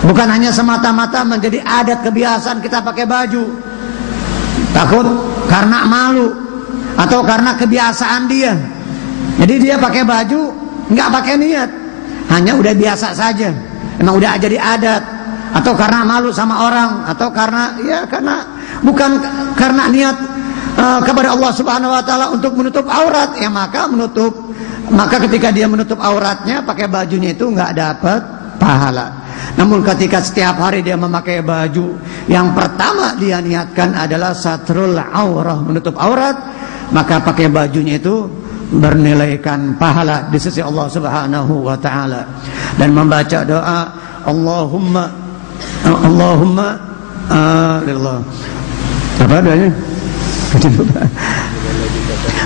Bukan hanya semata-mata menjadi adat kebiasaan kita pakai baju, takut karena malu atau karena kebiasaan dia. Jadi dia pakai baju nggak pakai niat, hanya udah biasa saja, emang udah jadi adat, atau karena malu sama orang, atau karena bukan karena niat kepada Allah Subhanahu wa taala untuk menutup aurat, ya maka ketika dia menutup auratnya pakai bajunya itu nggak dapat pahala. Namun ketika setiap hari dia memakai baju, yang pertama dia niatkan adalah satrul aurah, menutup aurat, maka pakai bajunya itu bernilaikan pahala di sisi Allah Subhanahu wa taala. Dan membaca doa Allahumma apa doanya?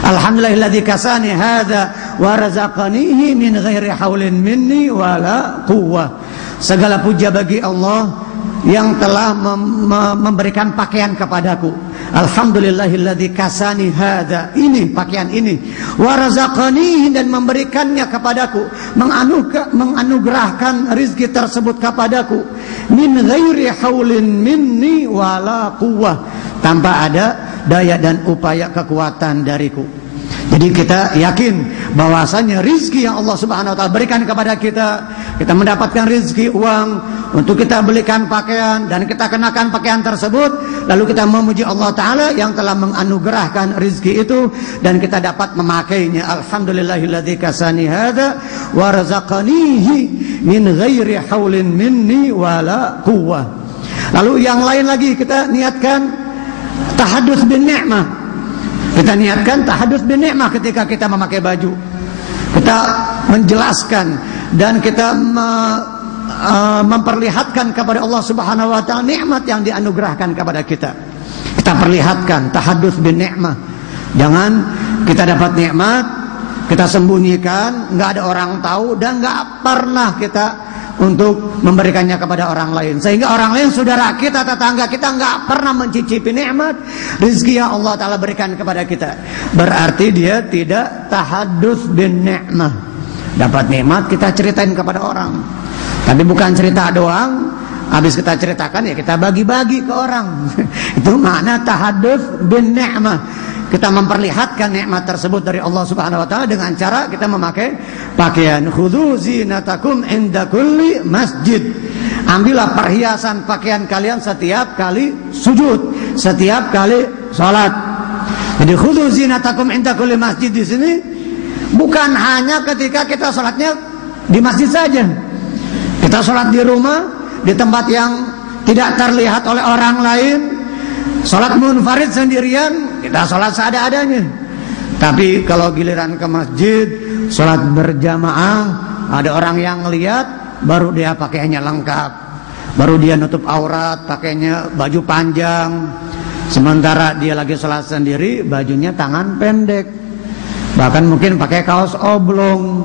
Alhamdulillahilladzi kasani hadza wa razaqanihi min ghairi haulin minni wala quwwah. Segala puja bagi Allah yang telah memberikan pakaian kepadaku. Alhamdulillahilladzi kasani hadza, ini pakaian ini, wa razaqanihi, dan memberikannya kepadaku, menganugerahkan rizki tersebut kepadaku, min ghairi haulin minni wala quwwah, tanpa ada daya dan upaya kekuatan dariku. Jadi kita yakin bahwasanya rizki yang Allah Subhanahu wa taala berikan kepada kita mendapatkan rizki uang untuk kita belikan pakaian dan kita kenakan pakaian tersebut, lalu kita memuji Allah taala yang telah menganugerahkan rizki itu dan kita dapat memakainya. Alhamdulillahilladzi kasani hadza wa razaqanihi min ghairi haulin minni wala quwwah. Lalu yang lain lagi kita niatkan tahadduts bin ni'mah. Kita niatkan tahadduts bin ni'mah ketika kita memakai baju. Kita menjelaskan dan kita memperlihatkan kepada Allah Subhanahu wa taala nikmat yang dianugerahkan kepada kita. Kita perlihatkan tahadduts bin ni'mah. Jangan kita dapat nikmat, kita sembunyikan, nggak ada orang tahu, dan nggak pernah kita untuk memberikannya kepada orang lain, sehingga orang lain, saudara kita, tetangga kita nggak pernah mencicipi nikmat rezeki yang Allah Ta'ala berikan kepada kita. Berarti dia tidak tahadduts bin ni'mah. Dapat nikmat kita ceritain kepada orang, tapi bukan cerita doang, habis kita ceritakan ya kita bagi-bagi ke orang. Itu makna tahadduts bin ni'mah. Kita memperlihatkan nikmat tersebut dari Allah Subhanahu wa taala dengan cara kita memakai pakaian. Khudzu zinatakum inda kulli masjid. Ambillah perhiasan pakaian kalian setiap kali sujud, setiap kali salat. Jadi khudzu zinatakum inda kulli masjid di sini bukan hanya ketika kita salatnya di masjid saja. Kita salat di rumah, di tempat yang tidak terlihat oleh orang lain. Salat munfarid sendirian, kita salat seada-adanya. Tapi kalau giliran ke masjid, salat berjamaah, ada orang yang ngelihat, baru dia pakaiannya lengkap, baru dia nutup aurat, pakainya baju panjang. Sementara dia lagi salat sendiri, bajunya tangan pendek, bahkan mungkin pakai kaos oblong,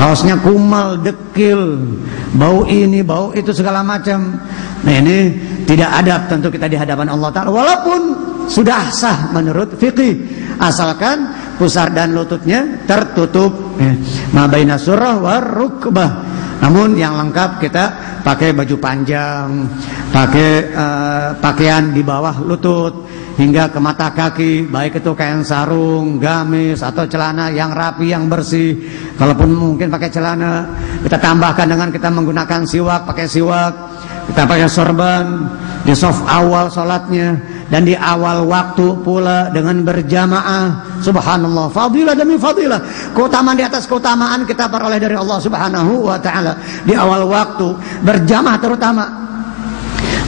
kaosnya kumal, dekil, bau ini, bau itu, segala macam. Nah ini tidak adab tentu kita di hadapan Allah Ta'ala, walaupun sudah sah menurut fikih, asalkan pusar dan lututnya tertutup, ma baina surah war rukbah. Namun yang lengkap kita pakai baju panjang, pakai pakaian di bawah lutut hingga ke mata kaki, baik itu kain sarung, gamis atau celana yang rapi, yang bersih. Kalaupun mungkin pakai celana, kita tambahkan dengan kita menggunakan siwak, pakai siwak. Kita pakai sorban di soft awal salatnya dan di awal waktu pula dengan berjamaah. Subhanallah, fadilah demi fadilah, keutamaan di atas keutamaan kita peroleh dari Allah Subhanahu wa taala. Di awal waktu berjamaah, terutama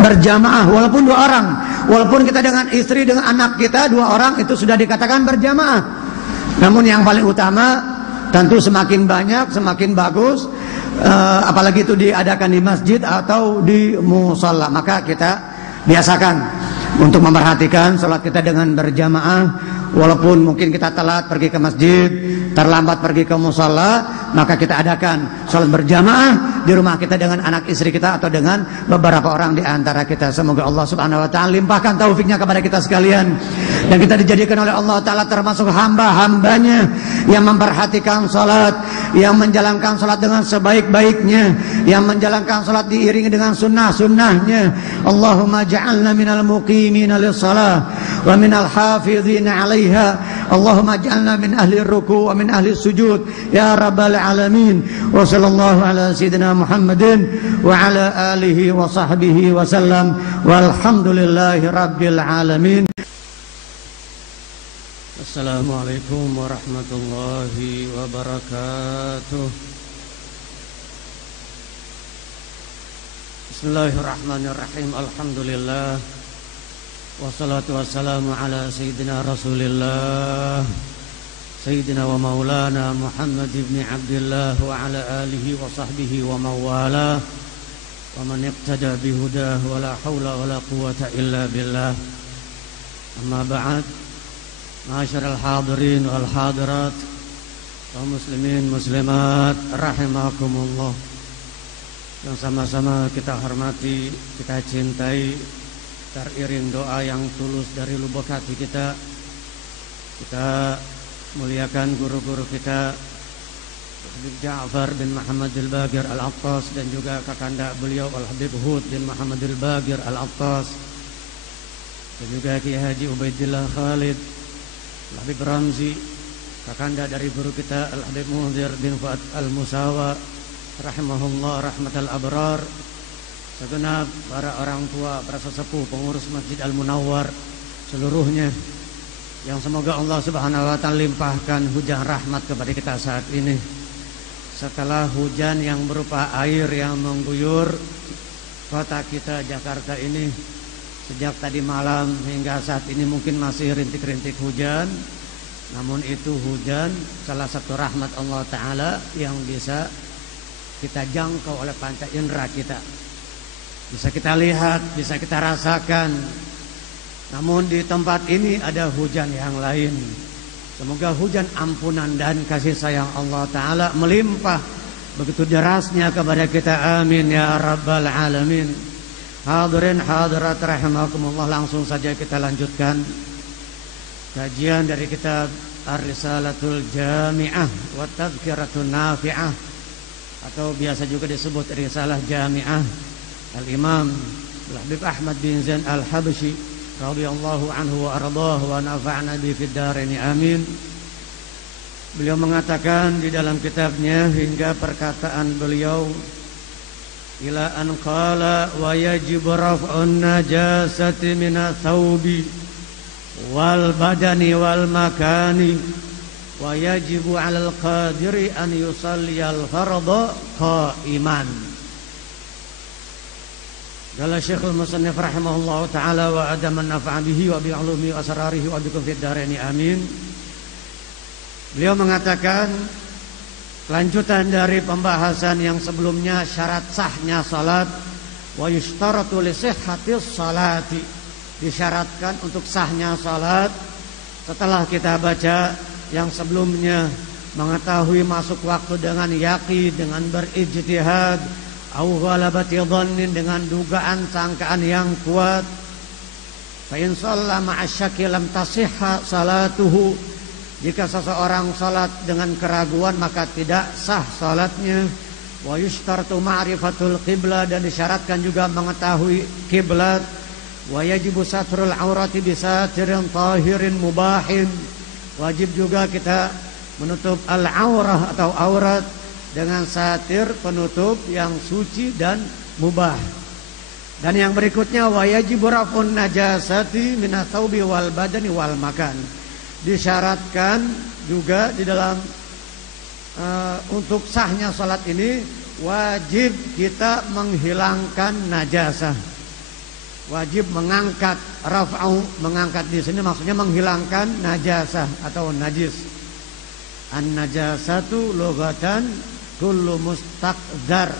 berjamaah walaupun 2 orang, walaupun kita dengan istri, dengan anak kita 2 orang, itu sudah dikatakan berjamaah. Namun yang paling utama tentu semakin banyak semakin bagus. Apalagi itu diadakan di masjid atau di musalla, maka kita biasakan untuk memperhatikan sholat kita dengan berjamaah. Walaupun mungkin kita telat pergi ke masjid, terlambat pergi ke musalla, maka kita adakan sholat berjamaah di rumah kita dengan anak istri kita atau dengan beberapa orang di antara kita. Semoga Allah Subhanahu wa taala limpahkan taufiknya kepada kita sekalian, dan kita dijadikan oleh Allah Ta'ala termasuk hamba-hambanya yang memperhatikan sholat, yang menjalankan sholat dengan sebaik-baiknya, yang menjalankan sholat diiringi dengan sunnah-sunnahnya. Allahumma ja'alna minal muqimina lis-salah wa minal hafidhina 'alaiha. Allahumma ja'alna min ahli ruku' wa min ahli sujud ya rabbal alamin. Wa sallallahu ala sayyidina Muhammadin wa ala alihi wa sahbihi wa sallam, walhamdulillahi rabbil alamin. Assalamualaikum warahmatullahi wabarakatuh. Bismillahirrahmanirrahim. Alhamdulillah, wassalatu wassalamu ala sayyidina Rasulillah, sayyidina wa maulana Muhammad ibn Abdullah wa ala alihi wa sahbihi wa mawala wa man iqtada bihudah wa la hawla wa la quwata illa billah. Amma ba'd. Ma'asyiral hadirin wal hadirat, kaum muslimin muslimat rahimakumullah, yang sama-sama kita hormati, kita cintai, teriring doa yang tulus dari lubuk hati kita. Kita muliakan guru-guru kita, Habib Ja'far bin Muhammad al-Baqir al-Attas, dan juga kakanda beliau Al-Habib Hud bin Muhammad al-Baqir al-Attas, dan juga Kiai Haji Ubaidillah Khalid Al-Habib Ramzi, kakanda dari guru kita Al-Habib Muhdir bin Fuad al-Musawa rahimahullah rahmatal abrar, segenap para orang tua, para sesepuh, pengurus Masjid Al-Munawwar seluruhnya, yang semoga Allah Subhanahu wa taala limpahkan hujan rahmat kepada kita saat ini. Setelah hujan yang berupa air yang mengguyur kota kita Jakarta ini sejak tadi malam hingga saat ini, mungkin masih rintik-rintik hujan, namun itu hujan salah satu rahmat Allah Ta'ala yang bisa kita jangkau oleh panca indera kita, bisa kita lihat, bisa kita rasakan. Namun di tempat ini ada hujan yang lain. Semoga hujan ampunan dan kasih sayang Allah Ta'ala melimpah begitu derasnya kepada kita. Amin ya rabbal alamin. Hadirin hadirat rahimakumullah, langsung saja kita lanjutkan kajian dari kitab Ar-Risalatul Jami'ah wa Tadhkiratun Nafi'ah, atau biasa juga disebut Risalah Jami'ah, Al-Imam Habib Ahmad bin Zain Al-Habsyi radhiyallahu anhu wa ardhahu wa nafa'na bi fid dharain amin. Beliau mengatakan di dalam kitabnya hingga perkataan beliau, ila an qala wa yajib raf'un najasati minas thawbi wal badani wal makani wa yajibu 'alal qadiri an yusalliyal fardha qa'iman. Qala Syekhul Musannif rahimahullahu taala wa adaman nafa'a bihi wa bi 'ulumi wa asrarihi wa bikum fid dharain amin. Beliau mengatakan lanjutan dari pembahasan yang sebelumnya, syarat sahnya salat. Wa yushtaratu li sihhatis salati, disyaratkan untuk sahnya salat. Setelah kita baca yang sebelumnya, mengetahui masuk waktu dengan yakin, dengan berijtihad, au ghalabati dhannin, dengan dugaan sangkaan yang kuat. Fa in shalla ma'a syakki lam tasihha salatuhu, jika seseorang salat dengan keraguan maka tidak sah salatnya. Wa yushtaratu ma'rifatul qiblah, dan disyaratkan juga mengetahui kiblat. Wa yajibu satrul aurati bisatirin tahirin mubahin, wajib juga kita menutup al-aurah atau aurat dengan satir penutup yang suci dan mubah. Dan yang berikutnya, wa yajibu raf'un najasati minats thawbi wal badani wal makan, disyaratkan juga di dalam untuk sahnya salat ini wajib kita menghilangkan najasah, wajib mengangkat. Raf'u, mengangkat di sini maksudnya menghilangkan najasah atau najis. An-najasatu lughatan kullu mustaqdar,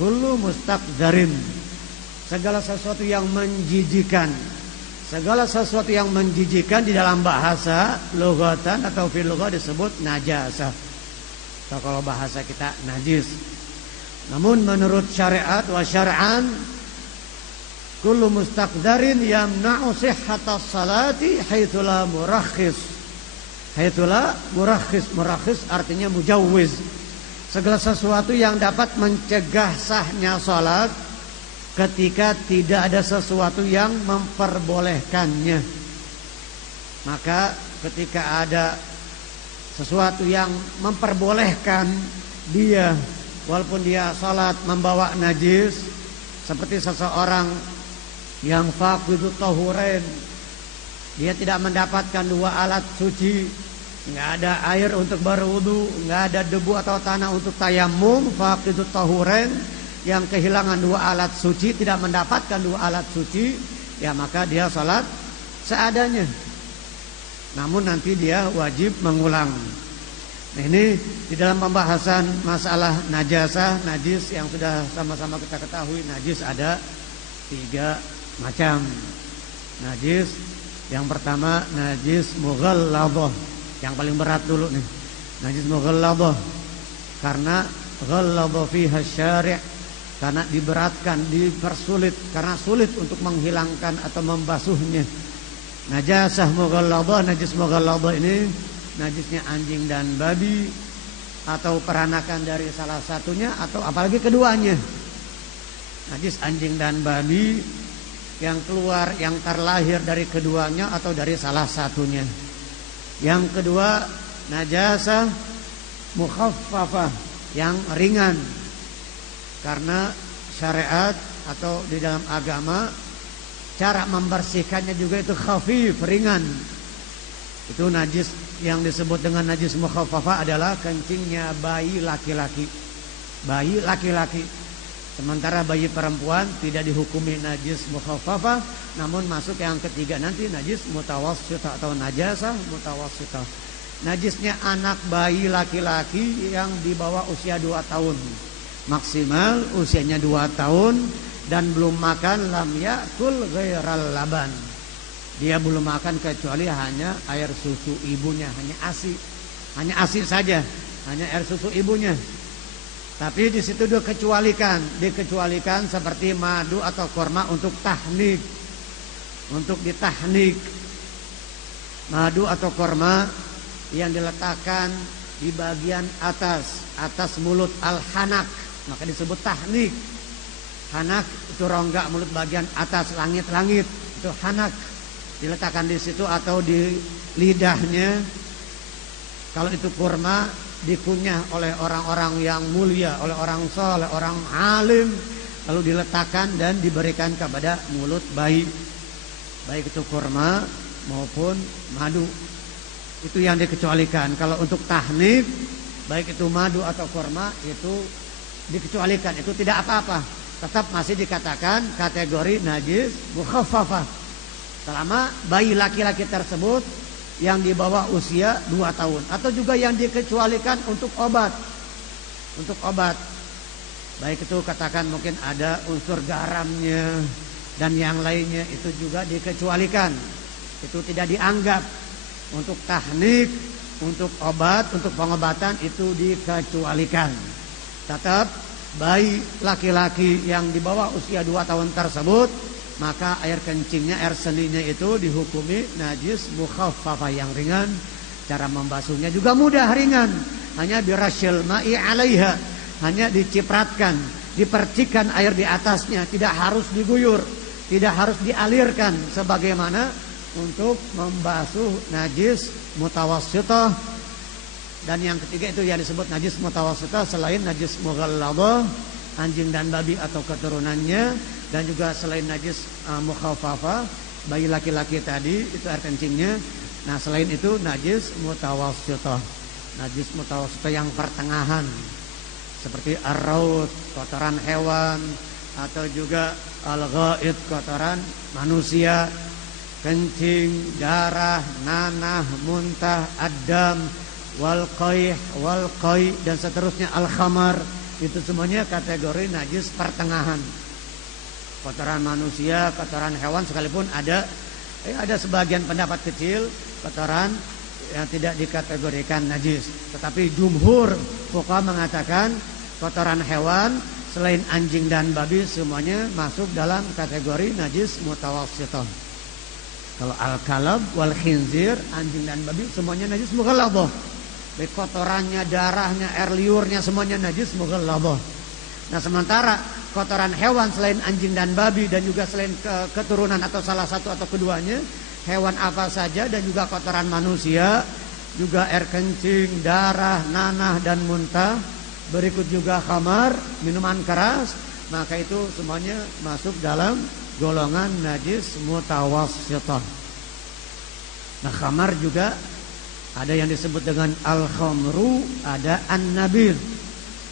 kullu mustaqdarin, segala sesuatu yang menjijikan. Segala sesuatu yang menjijikan di dalam bahasa lughatan atau fil lughah disebut najasah, atau kalau bahasa kita najis. Namun menurut syariat wa syar'an, kullu mustaqdarin yamna'u sihhatas salati haitsu la murakhis. Haitsu la murakhis, murakhis artinya mujawwiz. Segala sesuatu yang dapat mencegah sahnya salat ketika tidak ada sesuatu yang memperbolehkannya. Maka ketika ada sesuatu yang memperbolehkan dia, walaupun dia salat membawa najis, seperti seseorang yang faqidut tahurain, dia tidak mendapatkan dua alat suci, nggak ada air untuk berwudu, nggak ada debu atau tanah untuk tayamum. Faqidut tahurain, yang kehilangan dua alat suci, tidak mendapatkan dua alat suci, ya maka dia salat seadanya. Namun nanti dia wajib mengulang. Nah, ini di dalam pembahasan masalah najasah, najis yang sudah sama-sama kita ketahui, najis ada 3 macam. Najis yang pertama najis mughalladhah, yang paling berat dulu nih. Najis mughalladhah karena ghalladha fiha syari', karena diberatkan, dipersulit, karena sulit untuk menghilangkan atau membasuhnya. Najasah mughalladhah, najis mughalladhah ini najisnya anjing dan babi, atau peranakan dari salah satunya, atau apalagi keduanya. Najis anjing dan babi yang keluar, yang terlahir dari keduanya atau dari salah satunya. Yang kedua najasah mukhaffafah, yang ringan, karena syariat atau di dalam agama cara membersihkannya juga itu khafif, ringan. Itu najis yang disebut dengan najis mukhaffafah adalah kencingnya bayi laki-laki. Bayi laki-laki. Sementara bayi perempuan tidak dihukumi najis mukhaffafah, namun masuk yang ketiga nanti najis mutawassithah atau najasah mutawassithah. Najisnya anak bayi laki-laki yang di bawah usia 2 tahun. Maksimal usianya 2 tahun dan belum makan, lam yakul ghairal laban. Dia belum makan kecuali hanya air susu ibunya, hanya ASI. Hanya ASI saja, hanya air susu ibunya. Tapi di situ dikecualikan seperti madu atau kurma untuk tahnik, untuk ditahnik. Madu atau kurma yang diletakkan di bagian atas mulut al-hanak, maka disebut tahnik. Hanak itu rongga mulut bagian atas langit-langit, itu hanak. Diletakkan di situ atau di lidahnya. Kalau itu kurma dikunyah oleh orang-orang yang mulia, oleh orang soleh, orang alim, lalu diletakkan dan diberikan kepada mulut bayi, baik itu kurma maupun madu. Itu yang dikecualikan. Kalau untuk tahnik, baik itu madu atau kurma, itu dikecualikan, itu tidak apa-apa, tetap masih dikatakan kategori najis mukhaffafah selama bayi laki-laki tersebut yang di bawah usia 2 tahun, atau juga yang dikecualikan untuk obat. Untuk obat, baik itu katakan mungkin ada unsur garamnya dan yang lainnya, itu juga dikecualikan. Itu tidak dianggap. Untuk tahnik, untuk obat, untuk pengobatan itu dikecualikan. Tetap bayi laki-laki yang di bawah usia 2 tahun tersebut, maka air kencingnya, air seninya itu dihukumi najis mukhaffafah yang ringan. Cara membasuhnya juga mudah, ringan. Hanya birasyil ma'i 'alaiha, hanya dicipratkan, dipercikkan air di atasnya, tidak harus diguyur, tidak harus dialirkan sebagaimana untuk membasuh najis mutawassithah. Dan yang ketiga itu yang disebut najis mutawassithah selain najis mughalladhah, anjing dan babi atau keturunannya, dan juga selain najis mukhaffafah, bayi laki-laki tadi itu air kencingnya. Nah, selain itu najis mutawassithah, najis mutawassithah yang pertengahan, seperti ar-raud, kotoran hewan, atau juga al-ghaid, kotoran manusia, kencing, darah, nanah, muntah, adam, wal qai dan seterusnya, al-khamar. Itu semuanya kategori najis pertengahan. Kotoran manusia, kotoran hewan, sekalipun ada sebagian pendapat kecil kotoran yang tidak dikategorikan najis. Tetapi jumhur fuqaha mengatakan kotoran hewan selain anjing dan babi semuanya masuk dalam kategori najis mutawassithah. Kalau al-kalab wal khinzir, anjing dan babi semuanya najis mughalladhah. Baik kotorannya, darahnya, air liurnya semuanya najis mughalladhah. Nah, sementara kotoran hewan selain anjing dan babi dan juga selain keturunan atau salah satu atau keduanya, hewan apa saja dan juga kotoran manusia, juga air kencing, darah, nanah dan muntah, berikut juga khamar, minuman keras, maka itu semuanya masuk dalam golongan najis mutawassithah. Nah, khamar juga ada yang disebut dengan al-khamru, ada an-nabidh.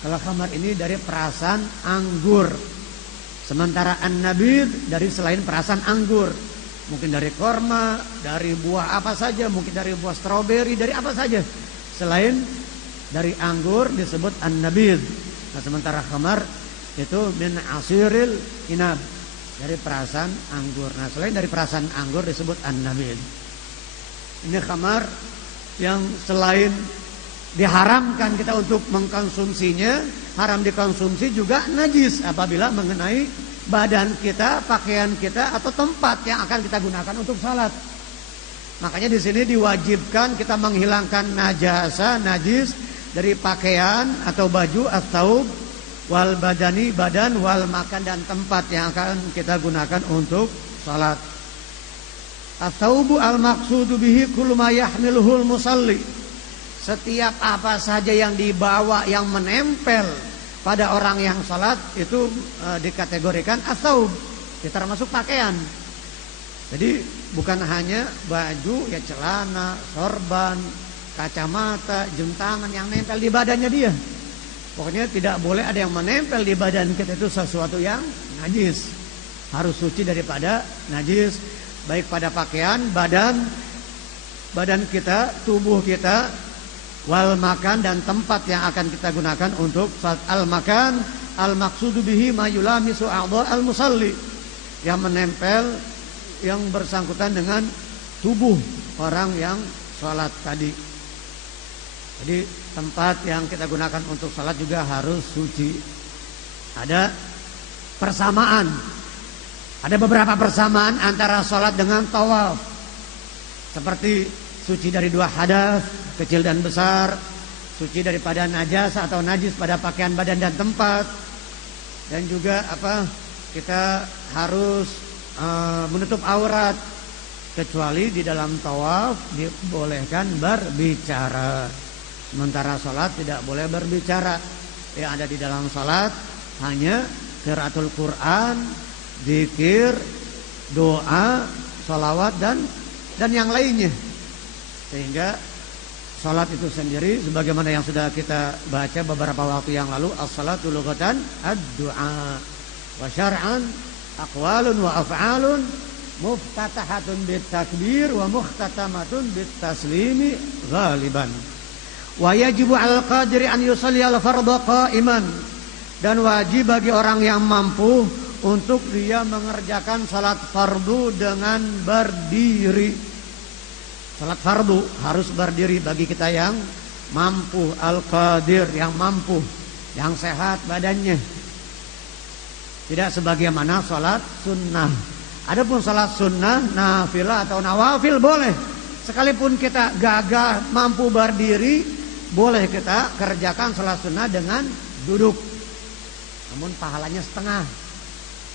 Kalau khamar ini dari perasan anggur, sementara an-nabidh dari selain perasan anggur, mungkin dari korma, dari buah apa saja, mungkin dari buah stroberi, dari apa saja selain dari anggur disebut an-nabidh. Nah, sementara khamar itu min asiril inab, dari perasan anggur. Nah, selain dari perasan anggur disebut an-nabidh. Ini khamar yang selain diharamkan kita untuk mengkonsumsinya, haram dikonsumsi juga najis apabila mengenai badan kita, pakaian kita, atau tempat yang akan kita gunakan untuk salat. Makanya di sini diwajibkan kita menghilangkan najasa, najis dari pakaian atau baju atau wal badani, badan, wal makan, dan tempat yang akan kita gunakan untuk salat. At-thawbu al-maqsudu bihi kullu ma yahmiluhul musalli. Setiap apa saja yang dibawa yang menempel pada orang yang salat itu dikategorikan at-thawb. Itu termasuk pakaian. Jadi bukan hanya baju, ya celana, sorban, kacamata, jam tangan yang nempel di badannya dia. Pokoknya tidak boleh ada yang menempel di badan kita itu sesuatu yang najis. Harus suci daripada najis, baik pada pakaian, badan kita, tubuh kita, wal makan, dan tempat yang akan kita gunakan untuk salat. Al makan al maqsudu bihi ma yulamisu a'dha al musalli, yang menempel, yang bersangkutan dengan tubuh orang yang salat tadi. Jadi tempat yang kita gunakan untuk salat juga harus suci. Ada persamaan. Ada beberapa persamaan antara salat dengan tawaf. Seperti suci dari 2 hadas, kecil dan besar, suci daripada najas atau najis pada pakaian badan dan tempat. Dan juga kita harus menutup aurat, kecuali di dalam tawaf dibolehkan berbicara. Sementara salat tidak boleh berbicara. Yang ada di dalam salat hanya qiraatul Quran, zikir, doa, salawat dan yang lainnya. Sehingga salat itu sendiri sebagaimana yang sudah kita baca beberapa waktu yang lalu, as-salatu lughatan ad-du'a wa syar'an aqwalun wa af'alun muftatahatun bit-takbir wa mukhtatamatun bit-taslimi ghaliban. Wa yajibu 'alal qadiri an yusalli al-fardha qa'iman, dan wajib bagi orang yang mampu untuk dia mengerjakan salat fardu dengan berdiri. Salat fardu harus berdiri bagi kita yang mampu, al-qadir, yang mampu, yang sehat badannya. Tidak sebagaimana salat sunnah. Adapun salat sunnah, nafilah atau nawafil boleh. Sekalipun kita gagah mampu berdiri, boleh kita kerjakan salat sunnah dengan duduk. Namun pahalanya setengah.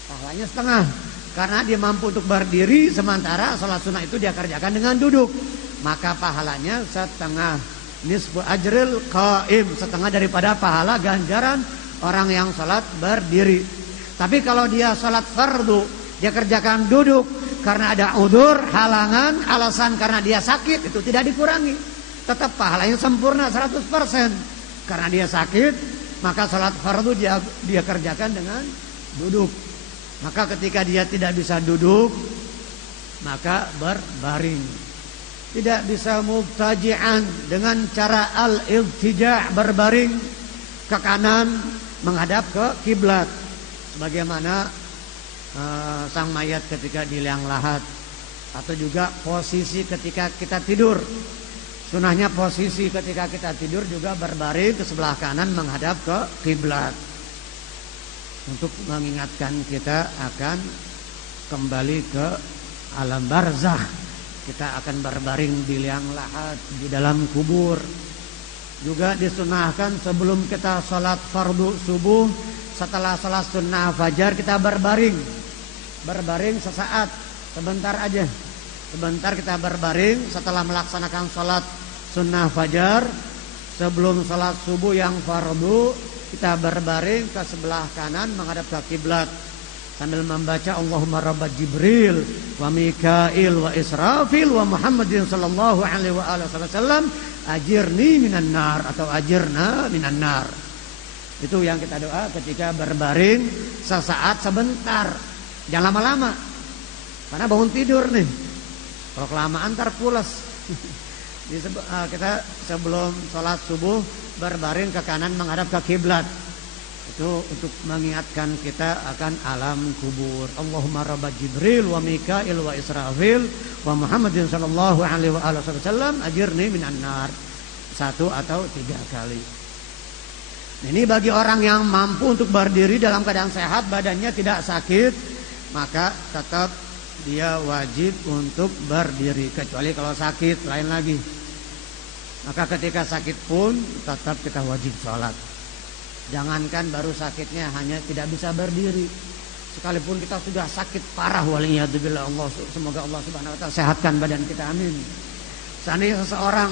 Pahalanya setengah. Karena dia mampu untuk berdiri, sementara salat sunnah itu dia kerjakan dengan duduk. Maka pahalanya setengah. Nisfu ajril qaim, setengah daripada pahala ganjaran orang yang salat berdiri. Tapi kalau dia salat fardu, dia kerjakan duduk karena ada udzur, halangan, alasan karena dia sakit, itu tidak dikurangi. Tetap pahalanya sempurna 100%. Karena dia sakit, maka salat fardu dia kerjakan dengan duduk. Maka ketika dia tidak bisa duduk, maka berbaring. Tidak bisa mubtaji'an, dengan cara al-iltija', berbaring ke kanan menghadap ke kiblat. Sebagaimana sang mayat ketika di liang lahat, atau juga posisi ketika kita tidur. Sunahnya posisi ketika kita tidur juga berbaring ke sebelah kanan menghadap ke kiblat, untuk mengingatkan kita akan kembali ke alam barzakh. Kita akan berbaring di liang lahat, di dalam kubur. Juga disunahkan sebelum kita sholat fardu subuh, setelah sholat sunnah fajar kita berbaring. Berbaring sesaat, sebentar aja. Sebentar kita berbaring setelah melaksanakan sholat sunnah fajar. Sebelum sholat subuh yang fardu, kita berbaring ke sebelah kanan menghadap ke kiblat sambil membaca Allahumma rabba Jibril wa Mikail wa Israfil wa Muhammadin sallallahu alaihi wa alihi wasallam ajirni minan nar, atau ajirna minan nar. Itu yang kita doa ketika berbaring sesaat, sebentar. Jangan lama-lama. Karena bangun tidur nih. Kalau kelamaan ntar pulas. Kita sebelum sholat subuh berbaring ke kanan menghadap ke kiblat. Itu untuk mengingatkan kita akan alam kubur. Allahumma rabba Jibril wa Mikail wa Israfil wa Muhammadin sallallahu alaihi wa alihi wasallam ajirni minan nar. 1 atau 3 kali. Ini bagi orang yang mampu untuk berdiri dalam keadaan sehat, badannya tidak sakit, maka tetap dia wajib untuk berdiri. Kecuali kalau sakit, lain lagi. Maka ketika sakit pun tetap kita wajib sholat. Jangankan baru sakitnya hanya tidak bisa berdiri, sekalipun kita sudah sakit parah, waliyadzubillah, semoga Allah subhanahu wa ta'ala sehatkan badan kita, amin. Seandainya seseorang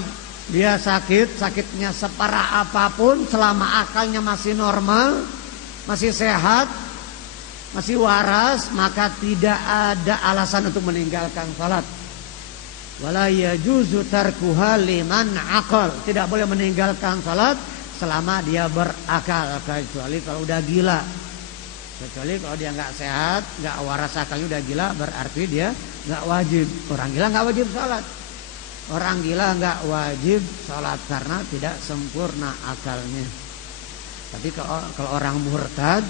dia sakitnya separah apapun, selama akalnya masih normal, masih sehat, masih waras, maka tidak ada alasan untuk meninggalkan salat. Wala yajuzu tarkuha liman aqal, tidak boleh meninggalkan salat selama dia berakal, kecuali kalau udah gila. Kecuali kalau dia nggak sehat, nggak waras akalnya, udah gila, berarti dia nggak wajib. Orang gila nggak wajib salat. Orang gila nggak wajib salat karena tidak sempurna akalnya. Tapi kalau orang murtad,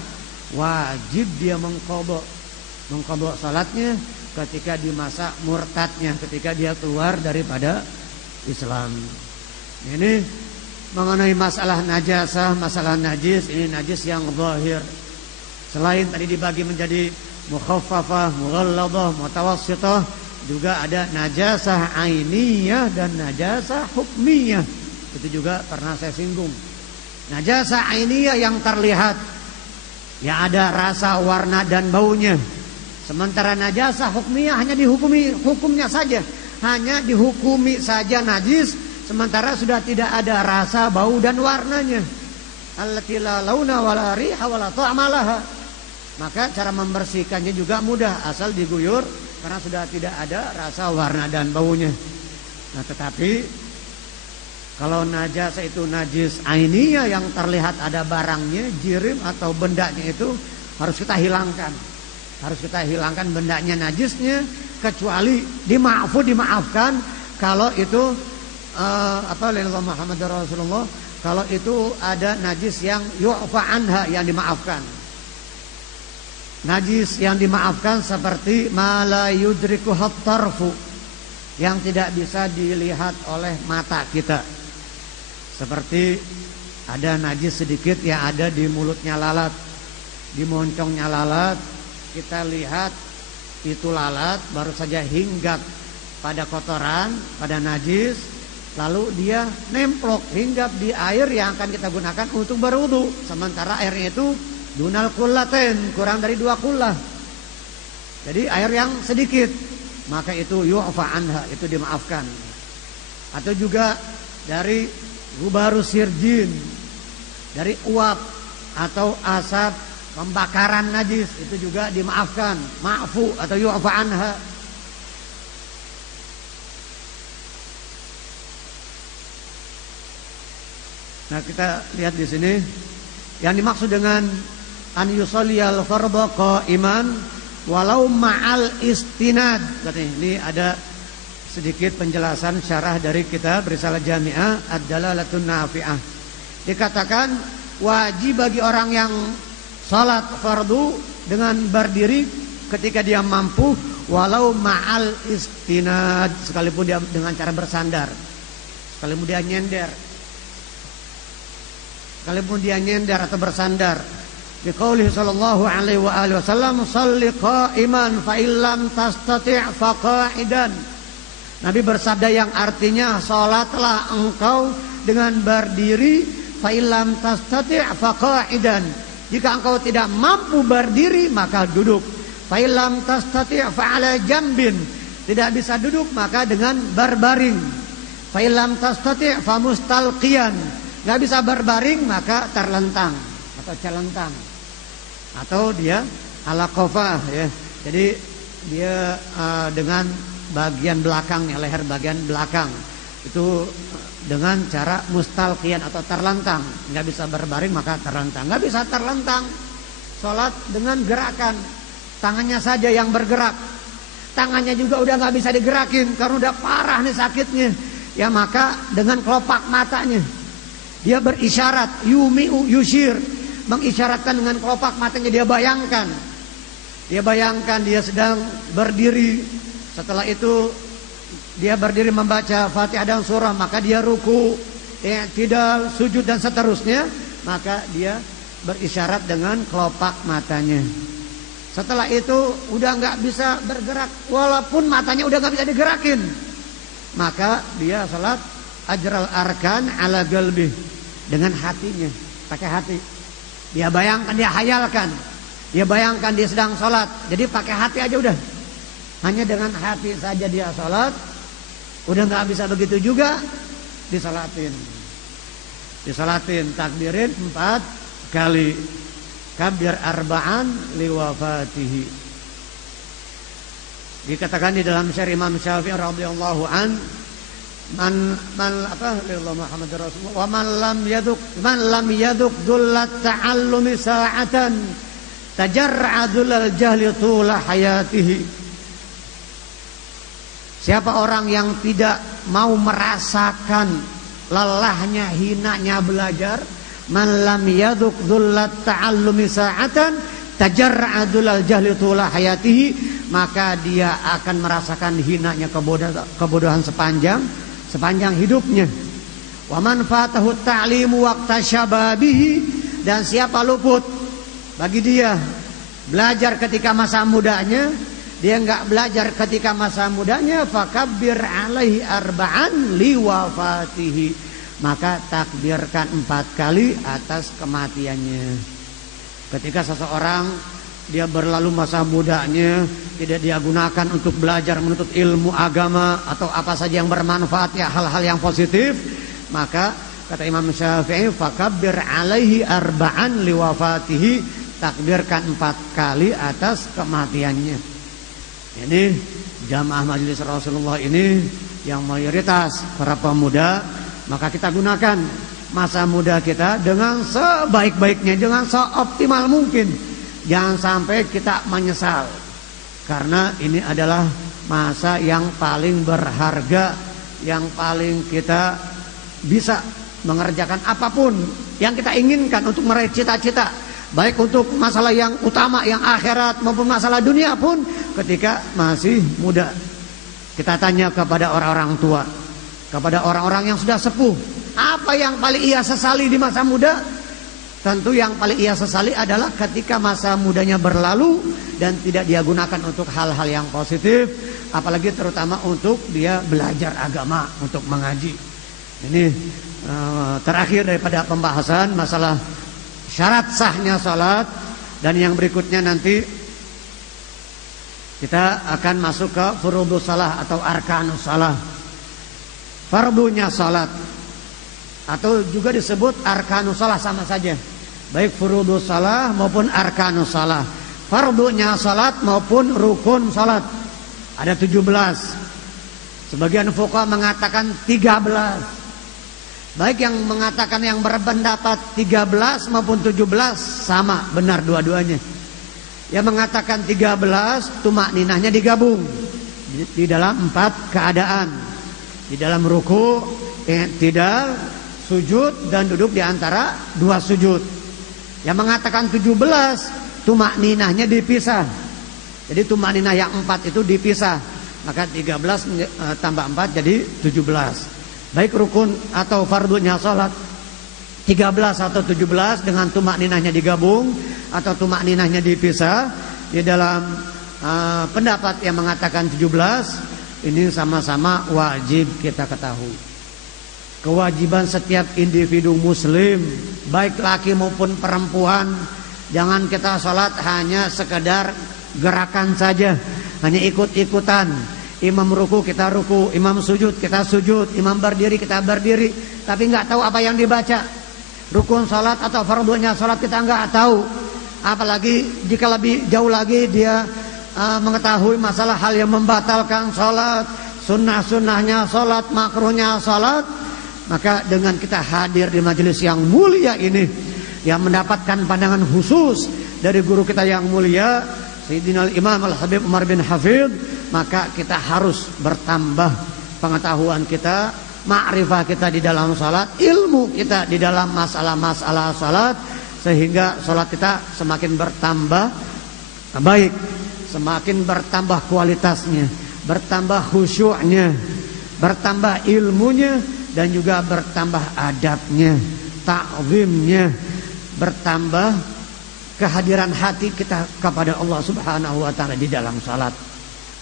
wajib dia mengqadha salatnya ketika di masa murtadnya, ketika dia keluar daripada Islam. Ini mengenai masalah najasah, masalah najis, ini najis yang zahir. Selain tadi dibagi menjadi mukhaffafah, mughalladhah, mutawassithah, juga ada najasah ainiyah dan najasah hukmiyah. Itu juga pernah saya singgung. Najasah ainiyah yang terlihat, yang ada rasa, warna dan baunya. Sementara najasah hukmiyah hanya dihukumi hukumnya saja, hanya dihukumi saja najis, sementara sudah tidak ada rasa, bau dan warnanya. Allati la launa wala riha wala ta'ma laha. Maka cara membersihkannya juga mudah, asal diguyur karena sudah tidak ada rasa, warna dan baunya. Nah, tetapi kalau najasa itu najis ainiyah yang terlihat ada barangnya, jirim atau bendanya, itu harus kita hilangkan. Harus kita hilangkan bendanya, najisnya, kecuali dimaafkan kalau itu lillahi Muhammad Rasulullah, kalau itu ada najis yang yu'fa anha, yang dimaafkan. Najis yang dimaafkan seperti ma la yudrikuhat tarfu, yang tidak bisa dilihat oleh mata kita. Seperti ada najis sedikit yang ada di mulutnya lalat, di moncongnya lalat, kita lihat itu lalat baru saja hinggap pada kotoran, pada najis, lalu dia nemplok hinggap di air yang akan kita gunakan untuk berwudu. Sementara airnya itu dunal kullaten, kurang dari 2 kullah. Jadi air yang sedikit, maka itu yu'fa anha, itu dimaafkan. Atau juga dari gubarus sirjin, dari uap atau asap pembakaran najis, itu juga dimaafkan, ma'fu atau yu'fa anha. Nah, kita lihat di sini yang dimaksud dengan an yusalliyal fardha qa'iman walau ma'al istinad. Ini ada sedikit penjelasan syarah dari kitab Risalah Jami'ah Ad-Dalalatun Nafi'ah. Dikatakan wajib bagi orang yang salat fardu dengan berdiri ketika dia mampu, walau ma'al istinad, sekalipun dia dengan cara bersandar, sekalipun dia nyender, sekalipun dia nyender atau bersandar. Biqaulihi sallallahu alaihi wa alihi wasallam, shalli qa'iman fa illam tastati' fa qa'idan. Nabi bersabda yang artinya, salatlah engkau dengan berdiri, fa illam tastati' fa qa'idan. Jika engkau tidak mampu berdiri, maka duduk. Fa illam tastati' fa 'ala jambin. Tidak bisa duduk, maka dengan berbaring. Fa illam tastati' fa mustalqiyan. Enggak bisa berbaring, maka terlentang atau celentang. Atau dia ala qafah, ya. Jadi dia dengan bagian belakangnya, leher bagian belakang itu dengan cara mustalqiyan atau terlentang. Enggak bisa berbaring, maka terlentang. Enggak bisa terlentang, sholat dengan gerakan tangannya saja yang bergerak. Tangannya juga udah enggak bisa digerakin karena udah parah nih sakitnya. Ya, maka dengan kelopak matanya dia berisyarat, yumi'u yushir, mengisyaratkan dengan kelopak matanya. Dia bayangkan dia sedang berdiri. Setelah itu dia berdiri membaca Fatihah dan surah, maka dia ruku, i'tidal, sujud dan seterusnya, maka dia berisyarat dengan kelopak matanya. Setelah itu udah nggak bisa bergerak, walaupun matanya udah nggak bisa digerakin, maka dia salat ajral arkan ala qalbi, dengan hatinya, pakai hati. Dia bayangkan, dia hayalkan, dia bayangkan dia sedang sholat. Jadi pakai hati aja udah. Hanya dengan hati saja dia sholat. Udah gak bisa begitu juga, disolatin. Takbirin 4 kali. Kabir arba'an liwafatihi. Dikatakan di dalam syarah Imam Syafi'i radhiyallahu an, man Muhammad Rasulullah, wa man lam yaduk dullat ta'allumi sa'atan tajarra'a dullal jahli tula hayatihi. Siapa orang yang tidak mau merasakan lelahnya, hinanya belajar, man lam yaduk dullat ta'allumi sa'atan tajarra'a dullal jahli tula hayatihi, maka dia akan merasakan hinanya kebodohan sepanjang hidupnya. Wa man fatahu ta'limu waqta syababihi, dan siapa luput bagi dia belajar ketika masa mudanya, dia enggak belajar ketika masa mudanya, fakabbir alaihi arba'an liwafatihi, maka takbirkan 4 kali atas kematiannya. Ketika seseorang dia berlalu masa mudanya, tidak dia gunakan untuk belajar menuntut ilmu agama atau apa saja yang bermanfaat, ya hal-hal yang positif, maka kata Imam Syafi'i, fakabbir alaihi arba'an liwafatihi, takbirkan 4 kali atas kematiannya. Ini jamaah majelis Rasulullah ini yang mayoritas para pemuda, maka kita gunakan masa muda kita dengan sebaik-baiknya, dengan seoptimal mungkin. Jangan sampai kita menyesal, karena ini adalah masa yang paling berharga, yang paling kita bisa mengerjakan apapun yang kita inginkan untuk meraih cita-cita, baik untuk masalah yang utama, yang akhirat maupun masalah dunia pun ketika masih muda. Kita tanya kepada orang-orang tua, kepada orang-orang yang sudah sepuh, apa yang paling ia sesali di masa muda? Tentu yang paling ia sesali adalah ketika masa mudanya berlalu dan tidak dia gunakan untuk hal-hal yang positif, apalagi terutama untuk dia belajar agama, untuk mengaji. Ini terakhir daripada pembahasan masalah syarat sahnya salat, dan yang berikutnya nanti kita akan masuk ke furudus salah atau arkanus salah. Fardunya salat atau juga disebut arkanus salah sama saja, baik furudus salah maupun arkanus salah. Fardunya salat maupun rukun salat ada 17. Sebagian fuqaha mengatakan 13. Baik yang mengatakan, yang berpendapat 13 maupun 17 sama, benar dua-duanya. Yang mengatakan 13 tumakninahnya digabung di dalam 4 keadaan. Di dalam ruku, i'tidal, sujud, dan duduk di antara 2 sujud. Yang mengatakan 17 tumakninahnya dipisah. Jadi tumakninah yang 4 itu dipisah, maka 13 tambah 4 jadi 17. Baik rukun atau fardunya salat 13 atau 17 dengan tumakninahnya digabung atau tumakninahnya dipisah. Di dalam pendapat yang mengatakan 17 ini sama-sama wajib kita ketahui. Kewajiban setiap individu muslim, baik laki maupun perempuan, jangan kita salat hanya sekedar gerakan saja, hanya ikut-ikutan. Imam ruku kita ruku, imam sujud kita sujud, imam berdiri kita berdiri, tapi nggak tahu apa yang dibaca. Rukun salat atau fardunya salat kita nggak tahu. Apalagi jika lebih jauh lagi dia mengetahui masalah hal yang membatalkan salat, sunnah-sunnahnya salat, makruhnya salat, maka dengan kita hadir di majelis yang mulia ini, yang mendapatkan pandangan khusus dari guru kita yang mulia Sayyidina Imam Al-Habib Umar bin Hafidh, maka kita harus bertambah pengetahuan kita, ma'rifah kita di dalam salat, ilmu kita di dalam masalah-masalah salat, sehingga salat kita semakin bertambah baik, semakin bertambah kualitasnya, bertambah khusyuknya, bertambah ilmunya, dan juga bertambah adabnya, ta'zimnya, bertambah kehadiran hati kita kepada Allah Subhanahu wa taala di dalam salat.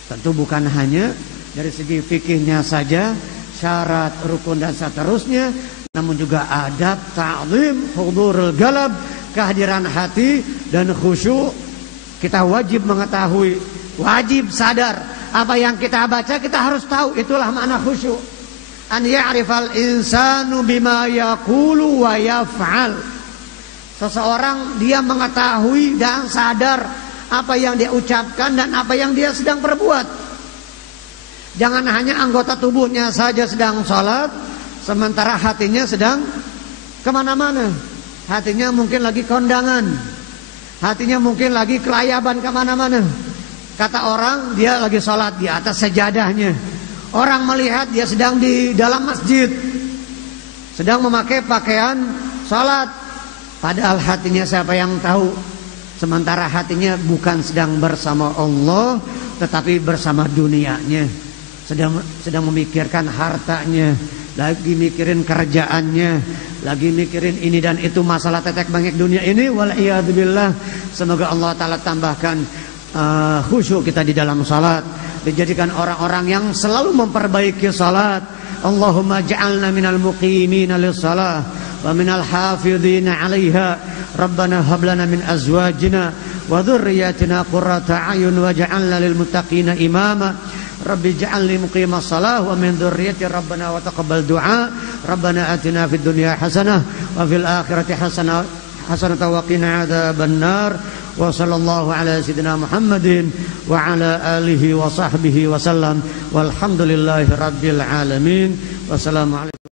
Tentu bukan hanya dari segi fikihnya saja, syarat, rukun dan seterusnya, namun juga adab, ta'zim, hudurul galab, kehadiran hati dan khusyuk. Kita wajib mengetahui, wajib sadar apa yang kita baca kita harus tahu. Itulah makna khusyuk. An ya'rifal insanu bima yaqulu wa yaf'al. Seseorang dia mengetahui dan sadar apa yang dia ucapkan dan apa yang dia sedang perbuat. Jangan hanya anggota tubuhnya saja sedang sholat, sementara hatinya sedang kemana-mana. Hatinya mungkin lagi kondangan, hatinya mungkin lagi kelayaban kemana-mana. Kata orang dia lagi sholat di atas sajadahnya, orang melihat dia sedang di dalam masjid, sedang memakai pakaian sholat, padahal hatinya siapa yang tahu. Sementara hatinya bukan sedang bersama Allah, tetapi bersama dunianya, sedang memikirkan hartanya, lagi mikirin kerjaannya, lagi mikirin ini dan itu, masalah tetek bengek dunia ini, wal'iyadzubillah. Semoga Allah Ta'ala tambahkan khusyuk kita di dalam salat, dijadikan orang-orang yang selalu memperbaiki salat. Allahumma ja'alna minal muqimina lis-salah wa minal hafidhina 'alaiha. Rabbana hab lana min azwajina wa dhurriyyatina qurrata a'yun waj'alna lil muttaqina imama. Rabbi ja'alni muqimas salah wa min dhurriyyati rabbana wa taqabbal du'a. Rabbana atina fid dunya hasanah wa fil akhirati hasanah wa qina adzaban nar. Wa sallallahu ala sayyidina Muhammadin wa ala alihi wa sahbihi wa sallam. Walhamdulillahi rabbil alamin. Wassalamu alaikum.